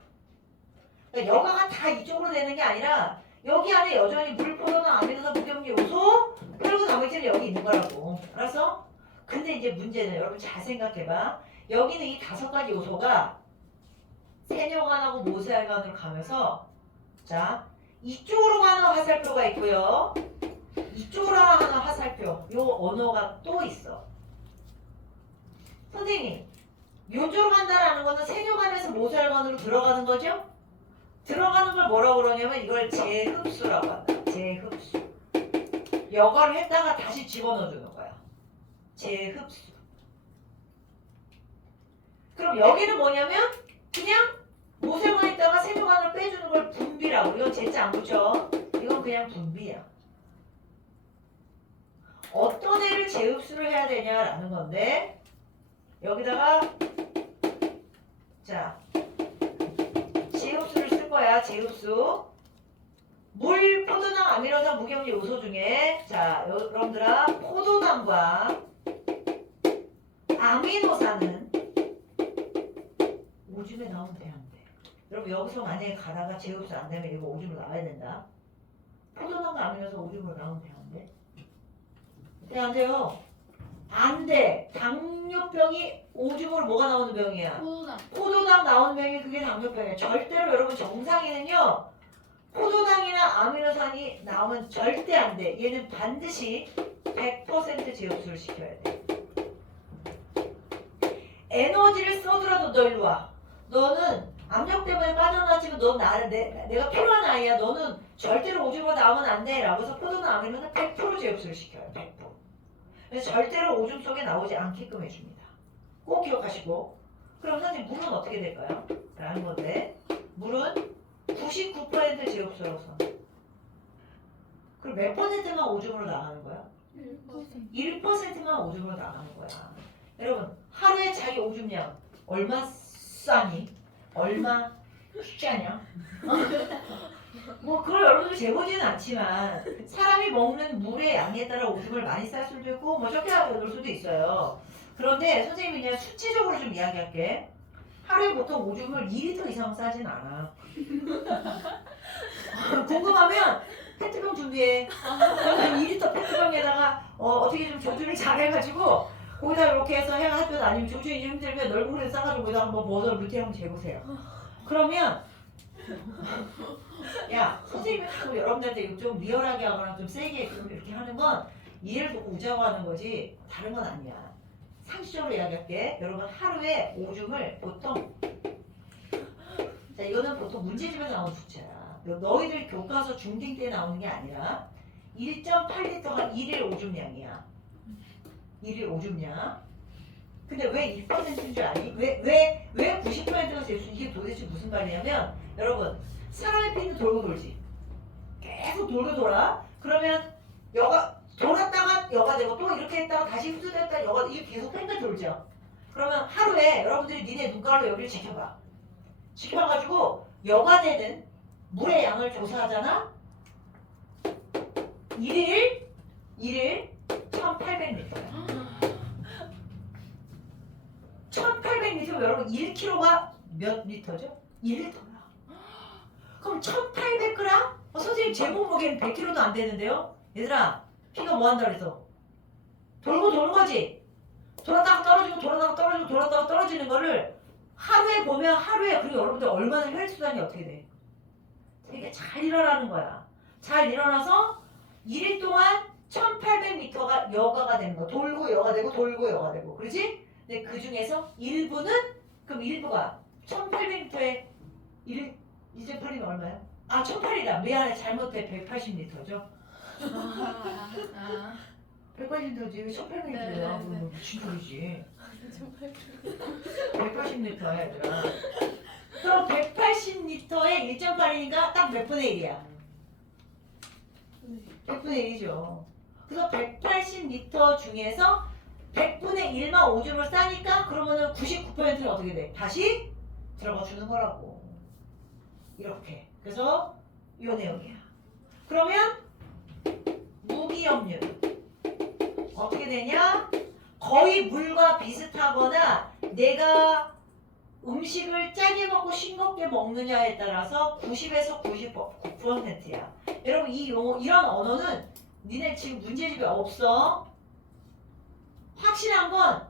그러니까 여과가 다 이쪽으로 되는 게 아니라 여기 안에 여전히 물, 포도당, 아미노산, 무기염류 요소 그리고 나머지는 여기 있는 거라고. 알았어? 근데 이제 문제는 여러분 잘 생각해봐. 여기는 이 5가지 요소가 세뇨간하고 모세혈관으로 가면서 자 이쪽으로 가는 화살표가 있고요. 이쪽으로 하는 화살표 요 언어가 또 있어. 선생님 요쪽으로 간다라는 거는 세뇨관에서 모세혈관으로 들어가는 거죠? 들어가는 걸 뭐라고 그러냐면 이걸 재흡수라고 한다. 재흡수. 여과를 했다가 다시 집어넣어주는 거야. 재흡수. 그럼 여기는 뭐냐면 그냥 모세혈관에 있다가 세뇨관으로 빼주는 걸 분비라고. 이건 제자 안 붙여. 이건 그냥 분비야. 어떤 애를 재흡수를 해야 되냐라는 건데 여기다가 자 재흡수를 쓸 거야. 재흡수. 물, 포도당, 아미노산, 무기염류 요소 중에 자 여러분들아 포도당과 아미노산은 오줌에 나오면 돼, 안 돼? 여러분 여기서 만약에 가다가 재흡수 안 되면 이거 오줌으로 나와야 된다. 포도당과 아미노산 오줌으로 나오면 돼, 안 돼? 돼, 안 돼요? 안 돼. 당뇨병이 오줌으로 뭐가 나오는 병이야? 포도당. 포도당 나오는 병이 그게 당뇨병이에요. 절대로 여러분 정상인은요. 포도당이나 아미노산이 나오면 절대 안 돼. 얘는 반드시 100% 재흡수를 시켜야 돼. 에너지를 써더라도 너 일로 와. 너는 압력 때문에 빠져나왔지만 넌 내가 필요한 아이야. 너는 절대로 오줌으로 나오면 안 돼. 라고 해서 포도당 아미노산 100% 재흡수를 시켜요. 100%. 그래서 절대로 오줌 속에 나오지 않게끔 해줍니다. 꼭 기억하시고. 그럼 선생님 물은 어떻게 될까요? 라는 건데 물은 99% 재흡수라고 써. 그럼 몇 퍼센트만 오줌으로 나가는 거야? 1%만 오줌으로 나가는 거야. 여러분 하루에 자기 오줌량 얼마 싸니? 얼마 짜냐? 뭐 그걸 여러분들 재보지는 않지만 사람이 먹는 물의 양에 따라 오줌을 많이 쌀 수도 있고 뭐 적게 넣을 수도 있어요. 그런데 선생님이 그냥 수치적으로 좀 이야기할게. 하루에 보통 오줌을 2리터 이상 싸진 않아. 궁금하면 페트병 준비해. 2리터 페트병에다가 어떻게 좀 조준을 잘 해가지고 거기다 이렇게 해서 해가 햇볕 아니면 조준이 좀 힘들면 넓은 물에 싸가지고 거기다 한번 먹어서 밑에 한번 재보세요. 그러면 야 선생님이 가끔 여러분들한테 이거 좀 리얼하게 하거나 좀 세게 좀 이렇게 하는 건 이해를 돕고 우자고 하는 거지 다른 건 아니야. 상식적으로 이야기할게. 여러분 하루에 오줌을 보통 자 이거는 보통 문제집에서 나오는 숫자야. 너희들 교과서 중딩 때 나오는 게 아니라 1.8리터가 1일 오줌량이야. 1일 오줌량. 근데 왜 1%인 줄 아니? 왜 90%가 될 수? 이게 도대체 무슨 말이냐면 여러분 사람의 피는 돌고 돌지. 계속 돌고 돌아. 그러면 여가 돌았다가 여가 되고 또 이렇게 했다가 다시 흡수됐다가 여가 이게 계속 뺑뺑 돌죠. 그러면 하루에 여러분들이 니네 눈가로 여기를 지켜봐. 지켜봐가지고 여가 되는 물의 양을 조사하잖아. 1일 1800리터야. 1800리터면 여러분 1kg가 몇 리터죠? 1리터야. 그럼 1800g? 선생님 제 몸무게는 100kg도 안 되는데요? 얘들아 피가 뭐 한다 그래서? 돌고 도는 거지. 돌았다가 떨어지고 돌았다가 떨어지고 돌았다가 떨어지는 거를 하루에 보면 하루에 그리고 여러분들 얼마나 혈수단이 어떻게 돼? 되게 잘 일어나는 거야. 잘 일어나서 1일 동안 1800m가 여가가 되는 거야. 돌고 여가 되고 돌고 여가 되고. 그렇지? 근데 그 중에서 일부는 그럼 일부가 1800m에 2.8이면 얼마야? 아 1800이다. 미안해 잘못돼. 180m죠. 180m지 왜 1800m야? 네. 미친 소리지. 180m야 얘들아. 그럼 180m에 1.8이니까 딱 몇 분의 1이야? 100분의 1이죠. 그래서 180m 중에서 100분의 1만 오줌을 싸니까 그러면은 99%는 어떻게 돼? 다시 들어가 주는 거라고. 이렇게. 그래서 이 내용이야. 그러면 무기염류 어떻게 되냐? 거의 물과 비슷하거나 내가 음식을 짜게 먹고 싱겁게 먹느냐에 따라서 90에서 99%야. 여러분 이런 언어는 니네 지금 문제집에 없어. 확실한 건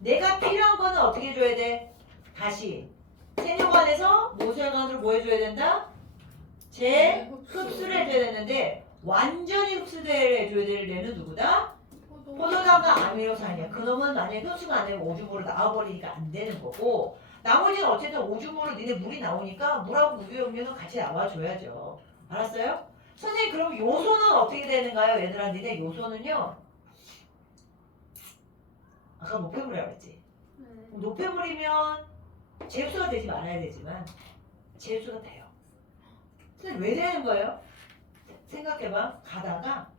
내가 필요한 거는 어떻게 해줘야 돼? 다시 세뇨관에서 모세혈관으로 뭐 해줘야 된다? 흡수를 해줘야 되는데 완전히 흡수해줘야 될 얘는 누구다? 포도당과 아미노산이야. 그놈은 만약에 흡수가 안 되면 오줌으로 나와버리니까 안 되는 거고 나머지는 어쨌든 오줌으로 니네 물이 나오니까 물하고 무기염류는 같이 나와줘야죠. 알았어요? 선생님 그럼 요소는 어떻게 되는가요? 얘들아 니네 요소는요. 아까 노폐물이라고 했지. 노폐물이면 제흡수가 되지 말아야 되지만 제흡수가 돼요. 선생님 왜 되는 거예요? 생각해봐. 가다가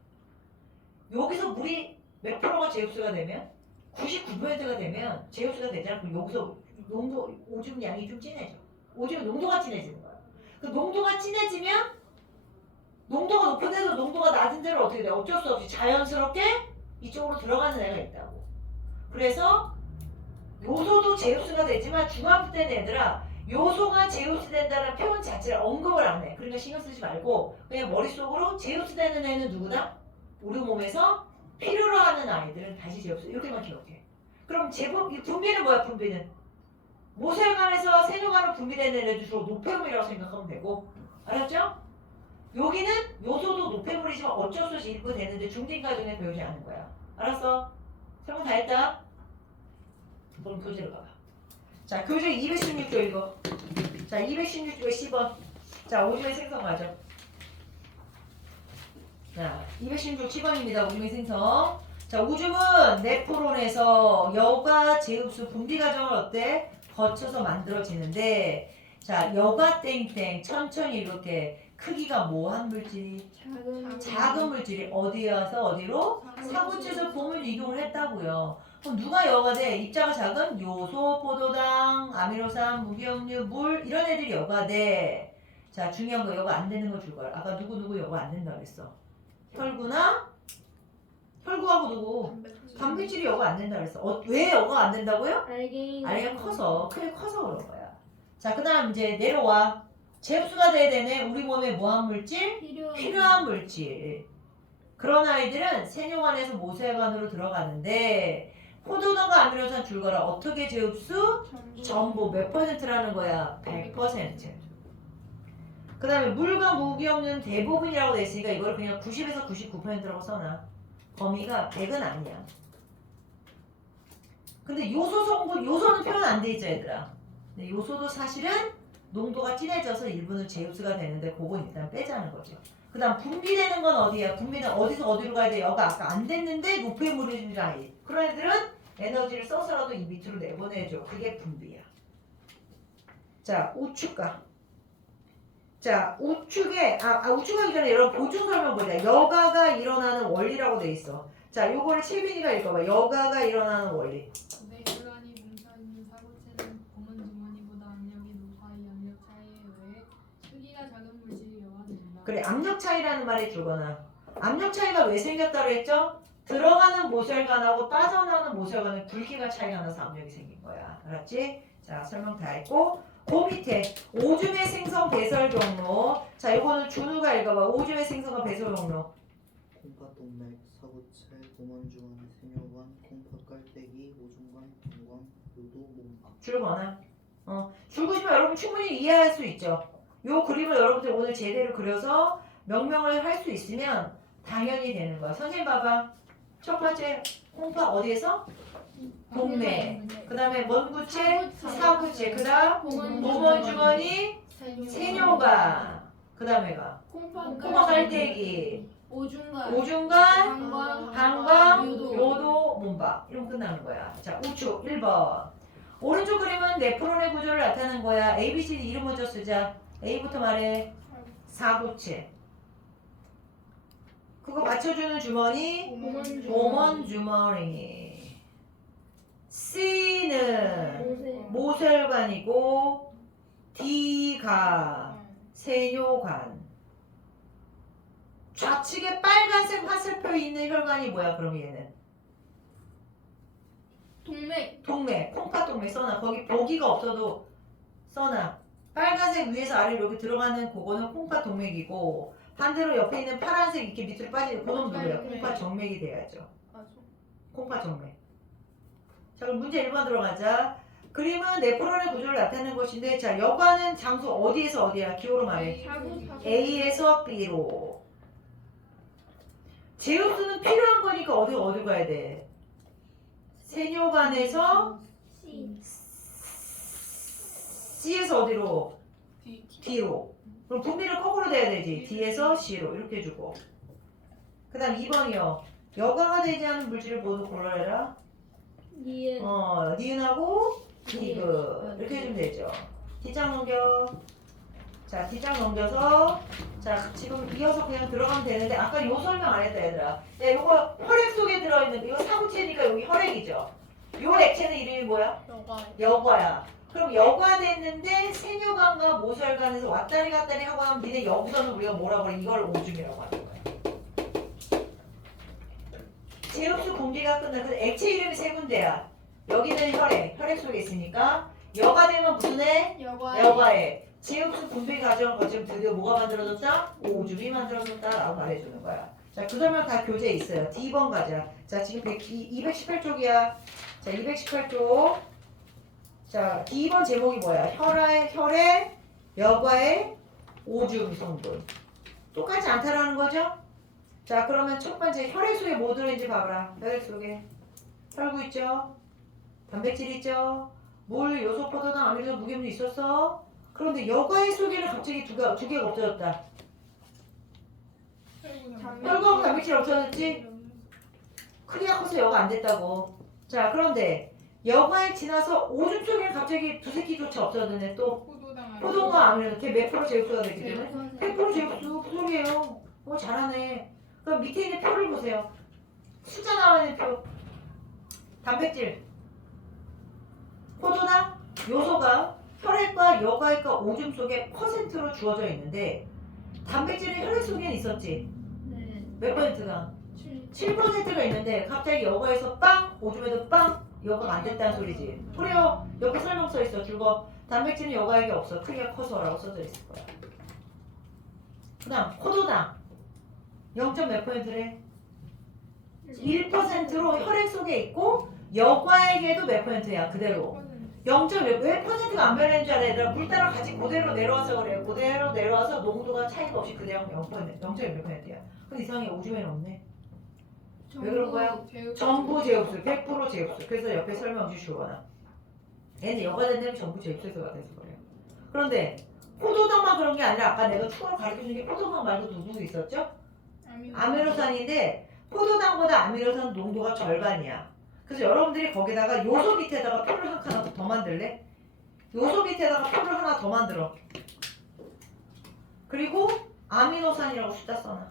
여기서 물이 몇 프로가 제흡수가 되면 99%가 되면 제흡수가 되잖아. 그럼 여기서 오줌 양이 좀 진해져. 오줌 농도가 진해지는 거야. 그 농도가 진해지면 농도가 높은 데서 농도가 낮은 데로 어떻게 돼? 어쩔 수 없이 자연스럽게 이쪽으로 들어가는 애가 있다고. 그래서 요소도 제흡수가 되지만 중학교 때는 얘들아 요소가 제흡수된다는 표현 자체를 언급을 안 해. 그러니까 신경 쓰지 말고 그냥 머릿속으로 제흡수되는 애는 누구다? 우리 몸에서 필요로 하는 아이들은 다시 제흡수 이렇게만 기억해. 그럼 분비는 뭐야? 분비는 모세혈관에서 세뇨관으로 분비되는 애들 주로 노폐물이라고 생각하면 되고 알았죠? 여기는 요소도 노폐물이지만 어쩔 수 없이 일부 되는데 중딩과정에 배우지 않는 거야. 알았어? 설명 다 했다? 그럼 교재로 가봐. 자 교재 216조 이거. 자 216조 10번. 자 오줌의 생성 과정. 자 216조 10번입니다. 오줌의 생성. 자 오줌은 네프론에서 여과 제흡수 분비 과정을 어때? 거쳐서 만들어지는데 자 여과 땡땡 천천히 이렇게 크기가 뭐한 물질이? 작은 물질이 어디에 와서 어디로? 사구체에서 봄을 이동을 했다고요. 그럼 누가 여가 돼? 입자가 작은 요소, 포도당, 아미노산, 무기염류, 물 이런 애들이 여가 돼. 자 중요한 거 여가 안 되는 거 줄 거야. 아까 누구 여가 안 된다 그랬어. 혈구하고 누구? 단백질이 여가 안 된다 그랬어. 왜 여가 안 된다고요? 알갱이가 커서 크게 커서 그런 거야. 자 그다음 이제 내려와. 제흡수가 돼야 되네. 우리 몸에 뭐한 물질? 필요한 물질. 그런 아이들은 세뇨관에서 모세혈관으로 들어가는데 포도당과 아미노산 줄거라 어떻게 제흡수? 전부 몇 %라는 거야? 100%. 그 다음에 물과 무기염류는 대부분이라고 돼 있으니까 이걸 그냥 90에서 99%라고 써놔. 범위가 100은 아니야. 근데 요소 성분, 요소는 표현 안 돼 있죠 얘들아. 근데 요소도 사실은 농도가 진해져서 일부는 제흡수가 되는데 그건 일단 빼자는 거죠. 그 다음 분비되는 건 어디야? 분비는 어디서 어디로 가야 돼? 여가 아까 안 됐는데 노폐물인 아이. 그런 애들은 에너지를 써서라도 이 밑으로 내보내줘. 그게 분비야. 자 우측가. 자 우측에 우측하기 전에 여러분 보충 설명 보자. 여가가 일어나는 원리라고 돼 있어. 자 요거를 채빈이가 읽어봐. 여가가 일어나는 원리. 뇌혈관이 뭉쳐있는 사구체는 검은 주머니보다 압력이 높아 이 압력 차이에 의해 크기가 작은 물질이 여과된다. 그래 압력 차이라는 말이 주거나 압력 차이가 왜 생겼다고 했죠? 들어가는 모세혈관하고 빠져나오는 모세혈관은 굵기가 차이가 나서 압력이 생긴 거야. 알았지? 자 설명 다 했고 그 밑에 오줌의 생성 배설 경로. 자 이거는 준우가 읽어봐. 오줌의 생성과 배설 경로. 콩팥동맥, 사구체, 고만주간, 세뇨관, 콩팥 깔때기, 오줌관, 방광, 요도, 몸. 줄거나 줄고 싶으면 여러분 충분히 이해할 수 있죠. 요 그림을 여러분들 오늘 제대로 그려서 명명을 할 수 있으면 당연히 되는 거야. 선생님 봐봐. 첫 번째 콩팥 어디에서? 동네. 그 다음에 먼구체, 사구체. 그 다음 보먼주머니, 세뇨가. 그 다음에가 콩팥 깔때기, 오중간 오중간, 방광, 요도. 요도, 문박. 이러면 끝나는 거야. 자, 우측 1번. 오른쪽 그림은 네프론의 구조를 나타내는 거야. A, B, C, D 이름 먼저 쓰자. A부터 말해. 사구체. 그거 받쳐주는 주머니. 보먼 주머니. C는 모혈관이고 D가 세뇨관. 좌측에 빨간색 화살표 있는 혈관이 뭐야? 그럼 얘는 동맥 동맥, 콩팥 동맥 써놔. 거기 보기가 없어도 써놔. 빨간색 위에서 아래로 이렇게 들어가는 그거는 콩팥 동맥이고 반대로 옆에 있는 파란색 이렇게 밑으로 빠지는 그건 누구야? 콩팥 정맥이 돼야죠. 콩팥 정맥. 자 그럼 문제 1번 들어가자. 그림은 네프론의 구조를 나타내는 것인데 자 여과는 장소 어디에서 어디야? 기호로 말해. A에서 B로. 제흡수는 필요한 거니까 어디 가야 돼? 세뇨관에서 C에서 어디로? D로. 그럼 분비를 거꾸로 돼야 되지. D에서 C로 이렇게 해주고. 그 다음 2번이요. 여과가 되지 않은 물질을 모두 골라내라. 니은하고 디귿 이렇게 해주면 되죠. D장 넘겨. 자, D장 넘겨서 자 지금 이어서 그냥 들어가면 되는데 아까 요 설명 안 했다 얘들아. 야 요거 혈액 속에 들어있는 이거 사구체니까 여기 혈액이죠. 요 액체는 이름이 뭐야? 여과야. 그럼 여과됐는데 세뇨관과 모혈관에서 왔다리 갔다리 하고 하면 니네 여기서는 우리가 뭐라고 그래? 이걸 오줌이라고 하는 거야. 제흡수 공기가 끝나. 그 액체 이름이 세 군데야. 여기는 혈액 속에 있으니까 여과되면 무슨 애? 여과에. 제흡수 분비 과정을 거치면 드디어 뭐가 만들어졌다? 오줌이 만들어졌다 라고 말해주는 거야. 자, 그 설명 다 교재에 있어요. D번 가자. 자, 지금 218쪽이야. 자, 218쪽. 자, D번 제목이 뭐야? 혈액, 여과의 오줌 성분. 똑같지 않다라는 거죠? 자, 그러면 첫 번째 혈액 속에 뭐 들어있는지 봐봐라. 혈액 속에 혈구 있죠? 단백질 있죠? 물, 요소, 포도당, 아미노, 무기물 있었어? 그런데 여과의 속에는 갑자기 두 개가 없어졌다. 혈구하고 단백질 없어졌지? 크기가 커서 여가 안 됐다고. 자, 그런데 여과에 지나서 오줌 속에는 갑자기 두세 끼조차 없어졌네. 또 포도당, 아미노, 걔 몇 프로 제흡수가 됐기 때문에 100% 제흡수. 무슨 소리예요? 잘하네. 그럼 밑에 있는 표를 보세요. 숫자 나와 있는 표. 단백질, 포도당, 요소가 혈액과 여과액과 오줌 속에 퍼센트로 주어져 있는데 단백질은 혈액 속에는 있었지. 몇 퍼센트가? 7%가 있는데 갑자기 여과에서 빵, 오줌에도 빵, 여과가 안 됐다는 소리지. 그래요. 옆에 설명 써 있어. 줄거 단백질은 여과액이 없어. 크기가 커서라고 써져 있을 거야. 그 다음 포도당 0. 몇 퍼센트래? 1%로 혈액 속에 있고 여과액에도 몇 퍼센트야? 그대로 0.1. 왜 퍼센트가 안 변하는 줄 알아? 얘들아 물 따라 같이 그대로 내려와서 그래요. 그대로 내려와서 농도가 차이가 없이 그대로 0.1%야. 근데 이상하게 오줌에는 없네. 왜 그런 거야? 전부 제흡수, 100% 제흡수. 그래서 옆에 설명지 주거나 얘는 여과된다면 전부 제흡수가 돼서 그래요. 그런데 포도당만 그런 게 아니라 아까 내가 추가로 가르쳐준 게 포도당 말고 누구 있었죠? 아미노산인데 포도당보다 아미노산 농도가 절반이야. 그래서 여러분들이 거기다가 요소 밑에다가 표를 하나 더 만들래? 요소 밑에다가 표를 하나 더 만들어. 그리고 아미노산이라고 숫자 써놔.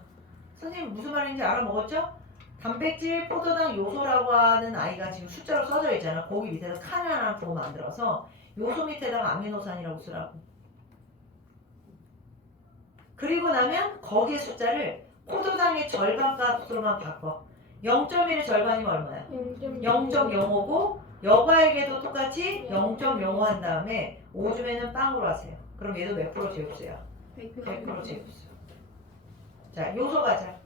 선생님 무슨 말인지 알아먹었죠? 단백질, 포도당, 요소라고 하는 아이가 지금 숫자로 써져 있잖아. 거기 밑에다 칸을 하나 더 만들어서 요소 밑에다가 아미노산이라고 쓰라고. 그리고 나면 거기에 숫자를 포도당의 절반 값으로만 바꿔. 0.1의 절반이면 얼마야? 0.05고 여과에게도 똑같이 0.05 한 다음에 오줌에는 빵으로 하세요. 그럼 얘도 몇 프로 제흡수야? 100% 제흡수. 자, 요소 가자.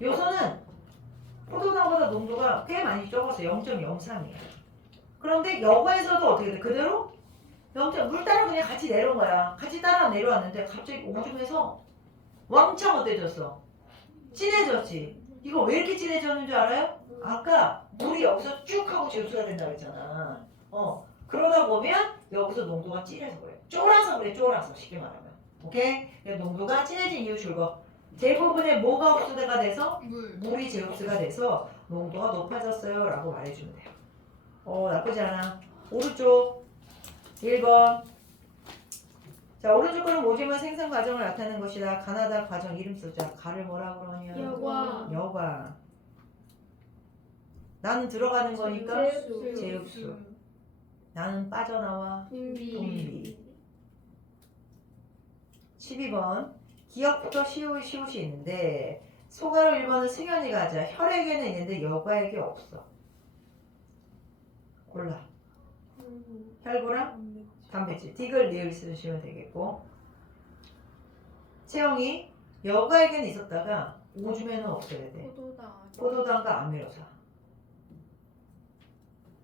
요소는 포도당보다 농도가 꽤 많이 적어서 0.03이야. 그런데 여과에서도 어떻게 돼? 그대로 물 따라 그냥 같이 내려온 거야. 같이 따라 내려왔는데 갑자기 오줌에서 왕창 어때졌어? 진해졌지. 이거 왜 이렇게 진해졌는 줄 알아요? 아까 물이 여기서 쭉 하고 제수가 된다고 했잖아. 그러다 보면 여기서 농도가 진해서 그래. 쫄아서 그래, 쫄아서 쉽게 말하면. 오케이? 그래서 농도가 진해진 이유 줄거. 대부분의 뭐가 흡수가 돼서 물이 재흡수가 돼서 농도가 높아졌어요 라고 말해주면 돼요. 나쁘지 않아. 오른쪽 1번. 자, 오른쪽 거는 오줌의 생산 과정을 나타내는 것이다. 가나다 과정 이름 쓰자. 가를 뭐라 그러냐? 여과. 나는 들어가는 거니까 재흡수. 나는 빠져나와 분비. 12번. 기억부터 시옷이 있는데 소가로 1번은 승현이가 하자. 혈액에는 있는데 여과액이 없어. 골라. 혈구랑 단백질. 딕을 리을 쓰시면 되겠고. 채영이 여과액에는 있었다가 오줌에는 없어야 돼. 포도당과 아미로사.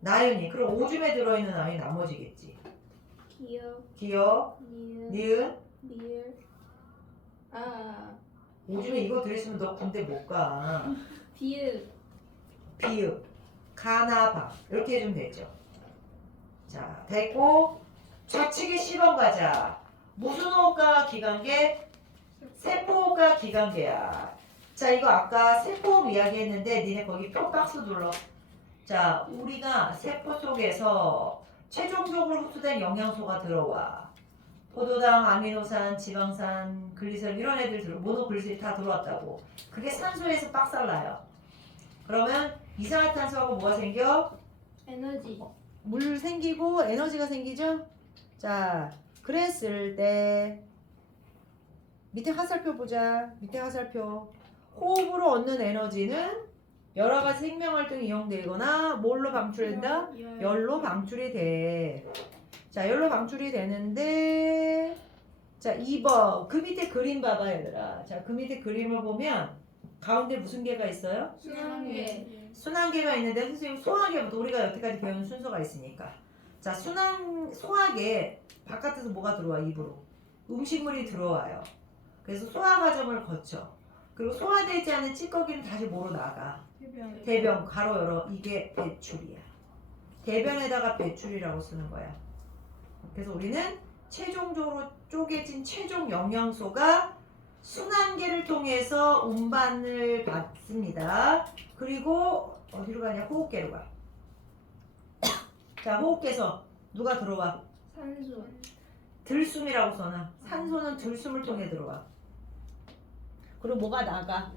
나윤이 그럼 오줌에 들어있는 아이 나머지겠지. 기억, 니은. 오줌에 이거 들으시면 너 군대 못 가. 비읍, 가나바 이렇게 해주면 되죠. 자, 됐고 좌측에 10번 가자. 무슨 호흡과 기관계? 세포호흡과 기관계야. 자, 이거 아까 세포호흡 이야기했는데 니네 거기 표 박스 눌러. 자, 우리가 세포 속에서 최종적으로 흡수된 영양소가 들어와. 포도당, 아미노산, 지방산, 글리세롤 이런 애들 모노글리세롤 다 들어왔다고. 그게 산소에서 빡살나요. 그러면 이산화탄소하고 뭐가 생겨? 에너지. 물 생기고 에너지가 생기죠? 자, 그랬을 때 밑에 화살표 보자. 밑에 화살표. 호흡으로 얻는 에너지는 여러 가지 생명활동이 이용되거나 뭘로 방출된다? 열로 방출이 돼. 자, 열로 방출이 되는데 자, 2번. 그 밑에 그림 봐봐 얘들아. 자, 그 밑에 그림을 보면 가운데 무슨 개가 있어요? 순환계가 있는데 선생님 소화계부터 우리가 여태까지 배운 순서가 있으니까. 자, 소화계 바깥에서 뭐가 들어와? 입으로. 음식물이 들어와요. 그래서 소화 과정을 거쳐. 그리고 소화되지 않은 찌꺼기는 다시 뭐로 나가? 대변, 가로 열어. 이게 배출이야. 대변에다가 배출이라고 쓰는 거야. 그래서 우리는 최종적으로 쪼개진 최종 영양소가 순환계를 통해서 운반을 받습니다. 그리고 어디로 가냐? 호흡계로 가. 자, 호흡계에서 누가 들어와? 산소. 들숨이라고 써놔. 산소는 들숨을 통해 들어와. 그리고 뭐가 나가?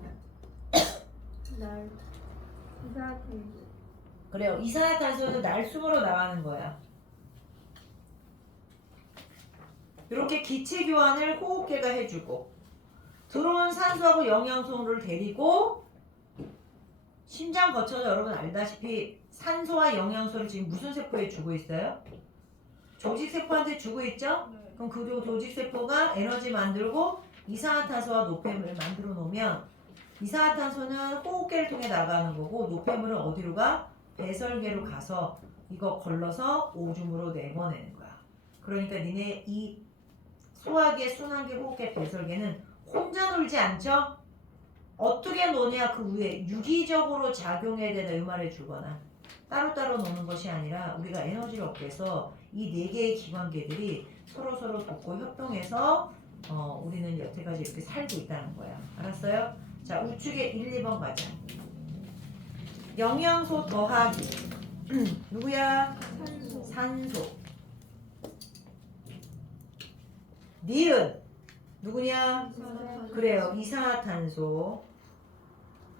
이산화탄소. 그래요. 이산화탄소는 날숨으로 나가는 거야. 이렇게 기체 교환을 호흡계가 해주고 들어온 산소하고 영양소를 데리고 심장 거쳐서 여러분 알다시피 산소와 영양소를 지금 무슨 세포에 주고 있어요? 조직세포한테 주고 있죠? 그럼 그 조직세포가 에너지 만들고 이산화탄소와 노폐물을 만들어 놓으면 이산화탄소는 호흡계를 통해 나가는 거고 노폐물은 어디로 가? 배설계로 가서 이거 걸러서 오줌으로 내보내는 거야. 그러니까 니네 이 소화계, 순환계, 호흡계, 배설계는 혼자 놀지 않죠? 어떻게 노냐 그 위에 유기적으로 작용해야 되나 이 말을 주거나 따로따로 노는 것이 아니라 우리가 에너지를 얻기 위해서 이 4개의 기관계들이 서로서로 돕고 협동해서 우리는 여태까지 이렇게 살고 있다는 거야. 알았어요? 자, 우측에 1, 2번 가자. 영양소 더하기 누구야? 산소. 니은 누구냐? 그래요. 이산화탄소.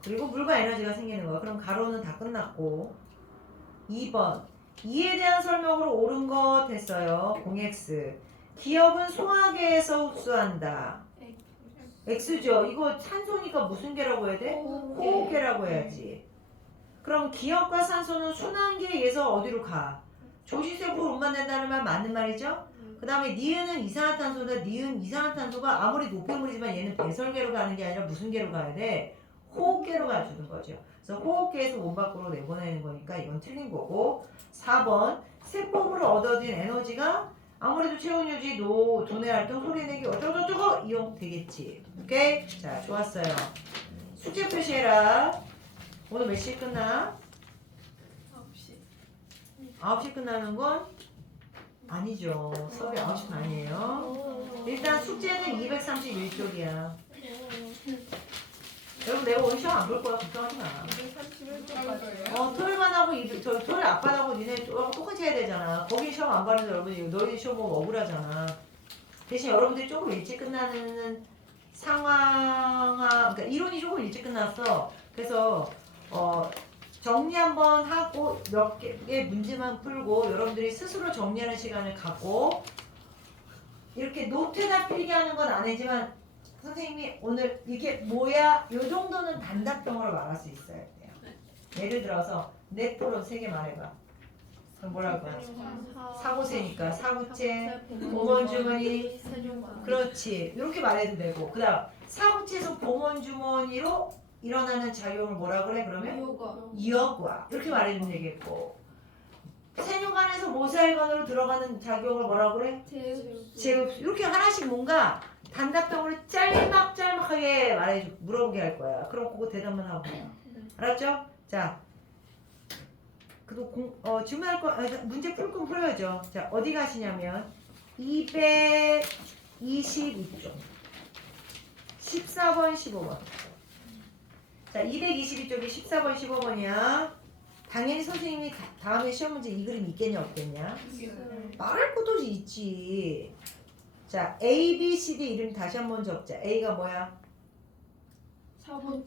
그리고 물과 에너지가 생기는 거야. 그럼 가로는 다 끝났고 2번 이에 대한 설명으로 옳은 것 됐어요. 0x 기억은 소화계에서 흡수한다. X죠. 이거 산소니까 무슨 계라고 해야 돼? 호흡계라고 해야지. 그럼 기억과 산소는 순환계에 의해서 어디로 가? 조직세포로 운반된다는 말 맞는 말이죠? 그 다음에 니은은 이산화탄소다. 니은 이산화탄소가 아무리 노폐물이지만 얘는 배설계로 가는 게 아니라 무슨 계로 가야 돼? 호흡계로 가주는 거죠. 그래서 호흡계에서 몸 밖으로 내보내는 거니까 이건 틀린 거고 4번 세포로 얻어진 에너지가 아무래도 체온 유지, 도내 활동, 소리 내기 어쩌고저쩌고 이용되겠지. 오케이? 자, 좋았어요. 숙제 표시해라. 오늘 몇 시에 끝나? 9시. 9시 끝나는 건 아니죠. 수업이 9시 반이에요. 일단 숙제는 231쪽이야. 여러분 내가 오늘 시험 안 볼 거야. 걱정하지 마. 토요일만 하고 토요일 앞반하고 니네 똑같이 해야 되잖아. 거기 시험 안 봐서 여러분이 너희 시험 보면 억울하잖아. 대신 여러분들이 조금 일찍 끝나는 그러니까 이론이 조금 일찍 끝났어. 그래서 정리 한번 하고 몇 개의 문제만 풀고 여러분들이 스스로 정리하는 시간을 갖고 이렇게 노트에다 필기 하는 건 아니지만 선생님이 오늘 이게 뭐야? 요 정도는 단답형으로 말할 수 있어야 돼요. 예를 들어서 내 토론 3개 말해봐. 그럼 뭐라고 해? 사고세니까 사고체, 보건주머니, 그렇지. 이렇게 말해도 되고 그 다음 사고체에서 보건주머니로 일어나는 작용을 뭐라 그래? 그러면? 여과. 이렇게 말해주면 되겠고 세뇨관에서 모세혈관으로 들어가는 작용을 뭐라 그래? 제흡수. 이렇게 하나씩 뭔가 단답형으로 짤막짤막하게 물어보게 할 거야. 그럼 그거 대답만 하고 알았죠? 자, 질문할 거 문제 풀 건 풀어야죠. 자, 어디 가시냐면 222쪽 14번 15번. 자, 222쪽이 14번 15번이야. 당연히 선생님이 다음에 시험 문제 이 그림 있겠냐 없겠냐? 말할 것도 있지. 자, A, B, C, D 이름 다시 한번 적자. A가 뭐야?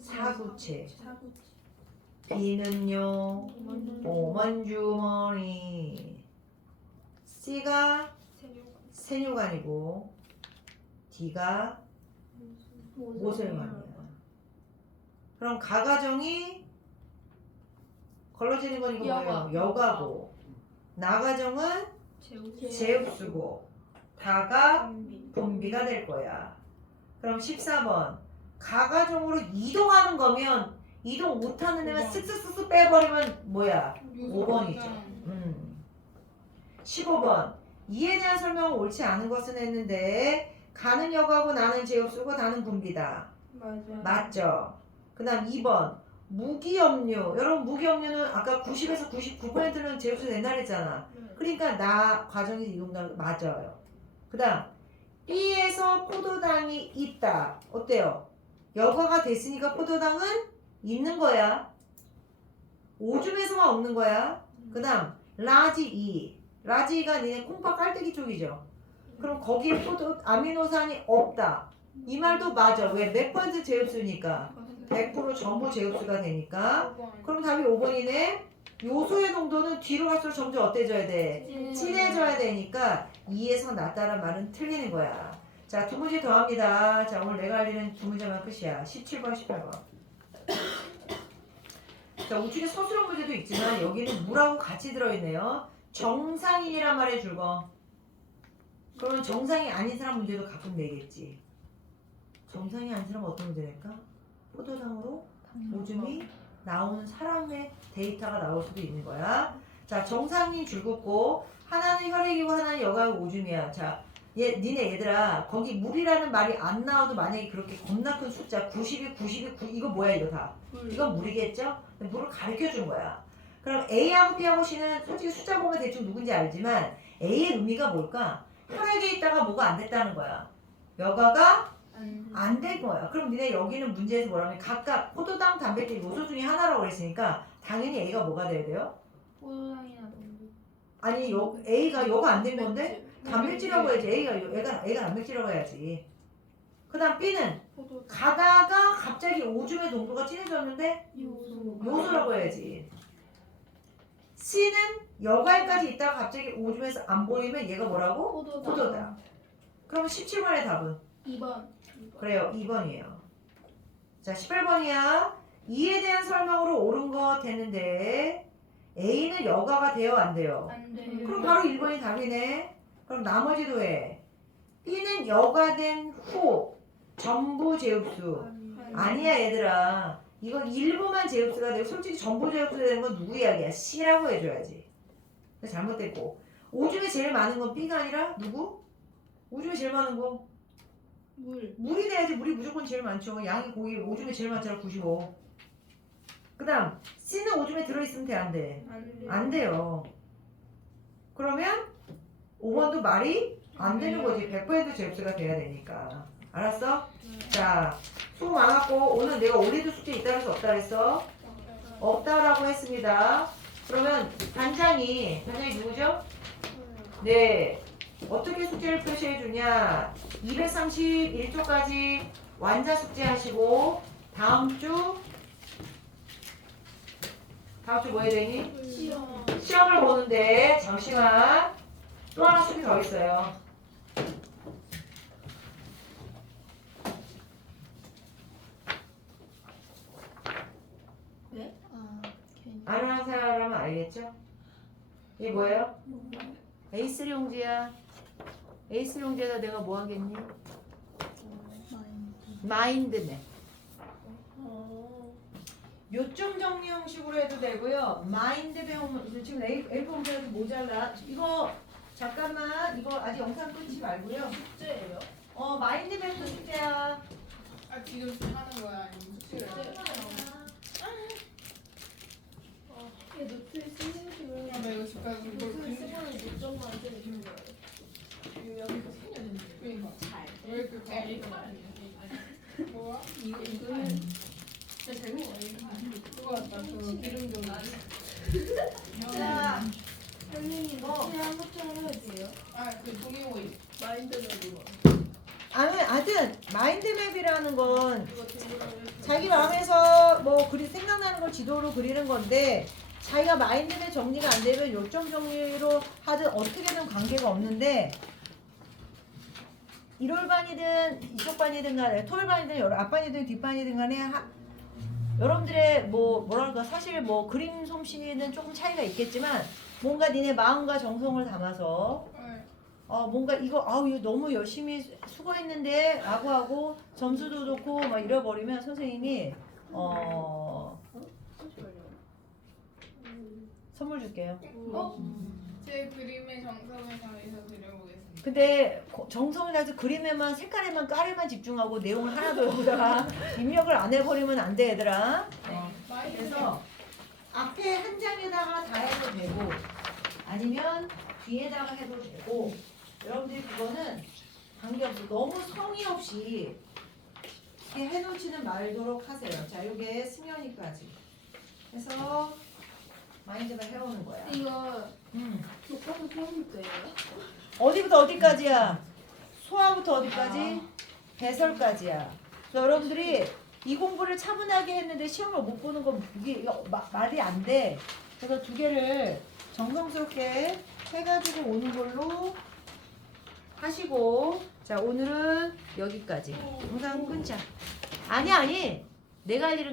사구체. B는요? 보먼주머니. C가 세뇨관이고 D가 모세혈관이야. 그럼 가가정이 걸러지는 건 이거 뭐예요? 여가고 나가정은 제흡수고 다가 분비가 될 거야. 그럼 14번 가가정으로 이동하는 거면 이동 못하는 애만 쓱쓱쓱쓱 빼버리면 뭐야? 5번이죠. 15번 이에 대한 설명은 옳지 않은 것은 했는데 가는 여가고 나는 제흡수고 다는 분비다. 맞죠? 그 다음 2번 무기염료. 여러분 무기염료는 아까 90에서 99%는 제흡수 된다 그랬잖아. 그러니까 나 과정에서 이동당 맞아요. 그 다음 B에서 포도당이 있다. 어때요? 여과가 됐으니까 포도당은 있는 거야. 오줌에서만 없는 거야. 그 다음 라지 2. 라지 2가 니네 콩팥 깔때기 쪽이죠. 그럼 거기에 아미노산이 없다. 이 말도 맞아. 왜? 몇 퍼센트 제흡수니까 100% 전부 제흡수가 되니까. 그럼 답이 5번이네. 요소의 농도는 뒤로 갈수록 점점 어때져야 돼? 진해져야 되니까 2에서 낮다란 말은 틀리는 거야. 자, 두 문제 더 합니다. 자, 오늘 내가 할 일은 두 문제만 끝이야. 17번, 18번. 자, 우측에 서술형 문제도 있지만 여기는 물하고 같이 들어있네요. 정상인이란 말에 줄거. 그러면 정상이 아닌 사람 문제도 가끔 내겠지. 정상이 아닌 사람은 어떤 문제 낼까? 포도당으로 오줌이 나오는 사람의 데이터가 나올 수도 있는 거야. 자, 정상인 줄긋고 하나는 혈액이고 하나는 여가고 오줌이야. 자, 니네 얘들아 거기 물이라는 말이 안 나와도 만약에 그렇게 겁나 큰 숫자 92, 92, 이거 뭐야 이거 다? 이건 물이겠죠? 물을 가르쳐 준 거야. 그럼 A하고 B하고 C는 솔직히 숫자 보면 대충 누군지 알지만 A의 의미가 뭘까? 혈액에 있다가 뭐가 안 됐다는 거야. 여가가 안 된 거야. 그럼 니네 여기는 문제에서 뭐라면 각각 포도당, 단백질 요소 중에 하나라고 그랬으니까 당연히 A가 뭐가 돼야 돼요? 포도당이나 분비. 아니 A가 여가 안 된 건데 단백질이라고 해야지. A가 단백질이라고 해야지. 그 다음 B는 가다가 갑자기 오줌의 농도가 진해졌는데 요소라고 해야지. C는 여갈까지 있다가 갑자기 오줌에서 안 보이면 얘가 뭐라고? 포도다. 그럼 17번의 답은? 2번. 그래요. 2번이에요. 자, 18번이야. 이에 대한 설명으로 옳은 거 되는데 A는 여가가 돼요? 안 돼요? 안 돼. 그럼 바로 1번이 답이네. 그럼 나머지도 해. B는 여가된 후 전부 제흡수. 아니야 얘들아. 이건 일부만 제흡수가 되고 솔직히 전부 제흡수가 되는 건 누구 이야기야? C라고 해줘야지. 잘못됐고 오줌에 제일 많은 건 B가 아니라 누구? 오줌에 제일 많은 거 물이 돼야지. 물이 무조건 제일 많죠. 양이 고기 오줌에 제일 많잖아. 95. 그 다음 C는 오줌에 들어있으면 돼 안 돼? 안 돼요. 그러면 5번도 말이 안 되는 거지. 100% 접수가 돼야 되니까. 알았어? 자, 수고 많았고 오늘 내가 올해도 숙제 있다 그래서 없다 그랬어? 없다라고 했습니다. 그러면 단장이 누구죠? 네. 어떻게 숙제를 표시해 주냐? 231쪽까지 완자 숙제 하시고 다음 주 뭐 해야 되니? 시험을 보는데 잠시만 또 하나 숙제 더 있어요. 아는 사람은 알겠죠? 이게 뭐예요? A3 용지야. A3 용지에다 내가 뭐 하겠니? 마인드맵. 요점 정리 형식으로 해도 되고요. 마인드 배우면 지금 A4 용지라도 모자라. 이거 잠깐만 이거 아직 영상 끊지 말고요. 숙제예요? 마인드맵도 숙제야. 아 지금 하는 거야 아니면 숙제를? 노트에 쓰는 식으로 아, 나 이거 집 가서 이걸 노트에 쓰고는 노점만 쓰는 거예요. 여기서 4년 그러니까 왜 이렇게 잘 뭐야? 이거는 진짜 재밌어. 그거 같다. 그 기름 좀. 자, 선생님 노트에 한 것처럼 해도 돼요? 아그 동의호이. 마인드맵으로. 하여튼 마인드맵이라는 건 그거 친구랑 자기 마음에서 뭐 생각나는 걸 지도로 그리는 건데 자기가 마인드맵 정리가 안 되면 요점 정리로 하든 어떻게든 관계가 없는데 1월 반이든 이쪽 반이든 간에 토요일 반이든 앞반이든 뒷반이든 간에 여러분들의 뭐랄까 사실 뭐 그림 솜씨는 조금 차이가 있겠지만 뭔가 니네 마음과 정성을 담아서 뭔가 이거 너무 열심히 수고했는데 라고 하고 점수도 좋고 막 이래버리면 선생님이 선물 줄게요. 제 그림의 정성을 다해서 드려보겠습니다. 근데 정성을 다해서 그림에만 색깔에만 깔에만 집중하고 내용을 하나도 여기다가 입력을 안 해버리면 안 돼 얘들아. 그래서 앞에 한 장에다가 다 해도 되고 아니면 뒤에다가 해도 되고 여러분들이 그거는 관계없어. 너무 성의 없이 이렇게 해놓지는 말도록 하세요. 자, 요게 승현이까지 해서 마인드가 해오는 거야. 이거 교과서 펴볼 때예요? 어디부터 어디까지야? 소화부터 어디까지? 배설까지야. 그래서 여러분들이 이 공부를 차분하게 했는데 시험을 못 보는 건 이거 말이 안 돼. 그래서 두 개를 정성스럽게 해가지고 오는 걸로 하시고 자 오늘은 여기까지. 영상 끊자. 아니 내가 할 일은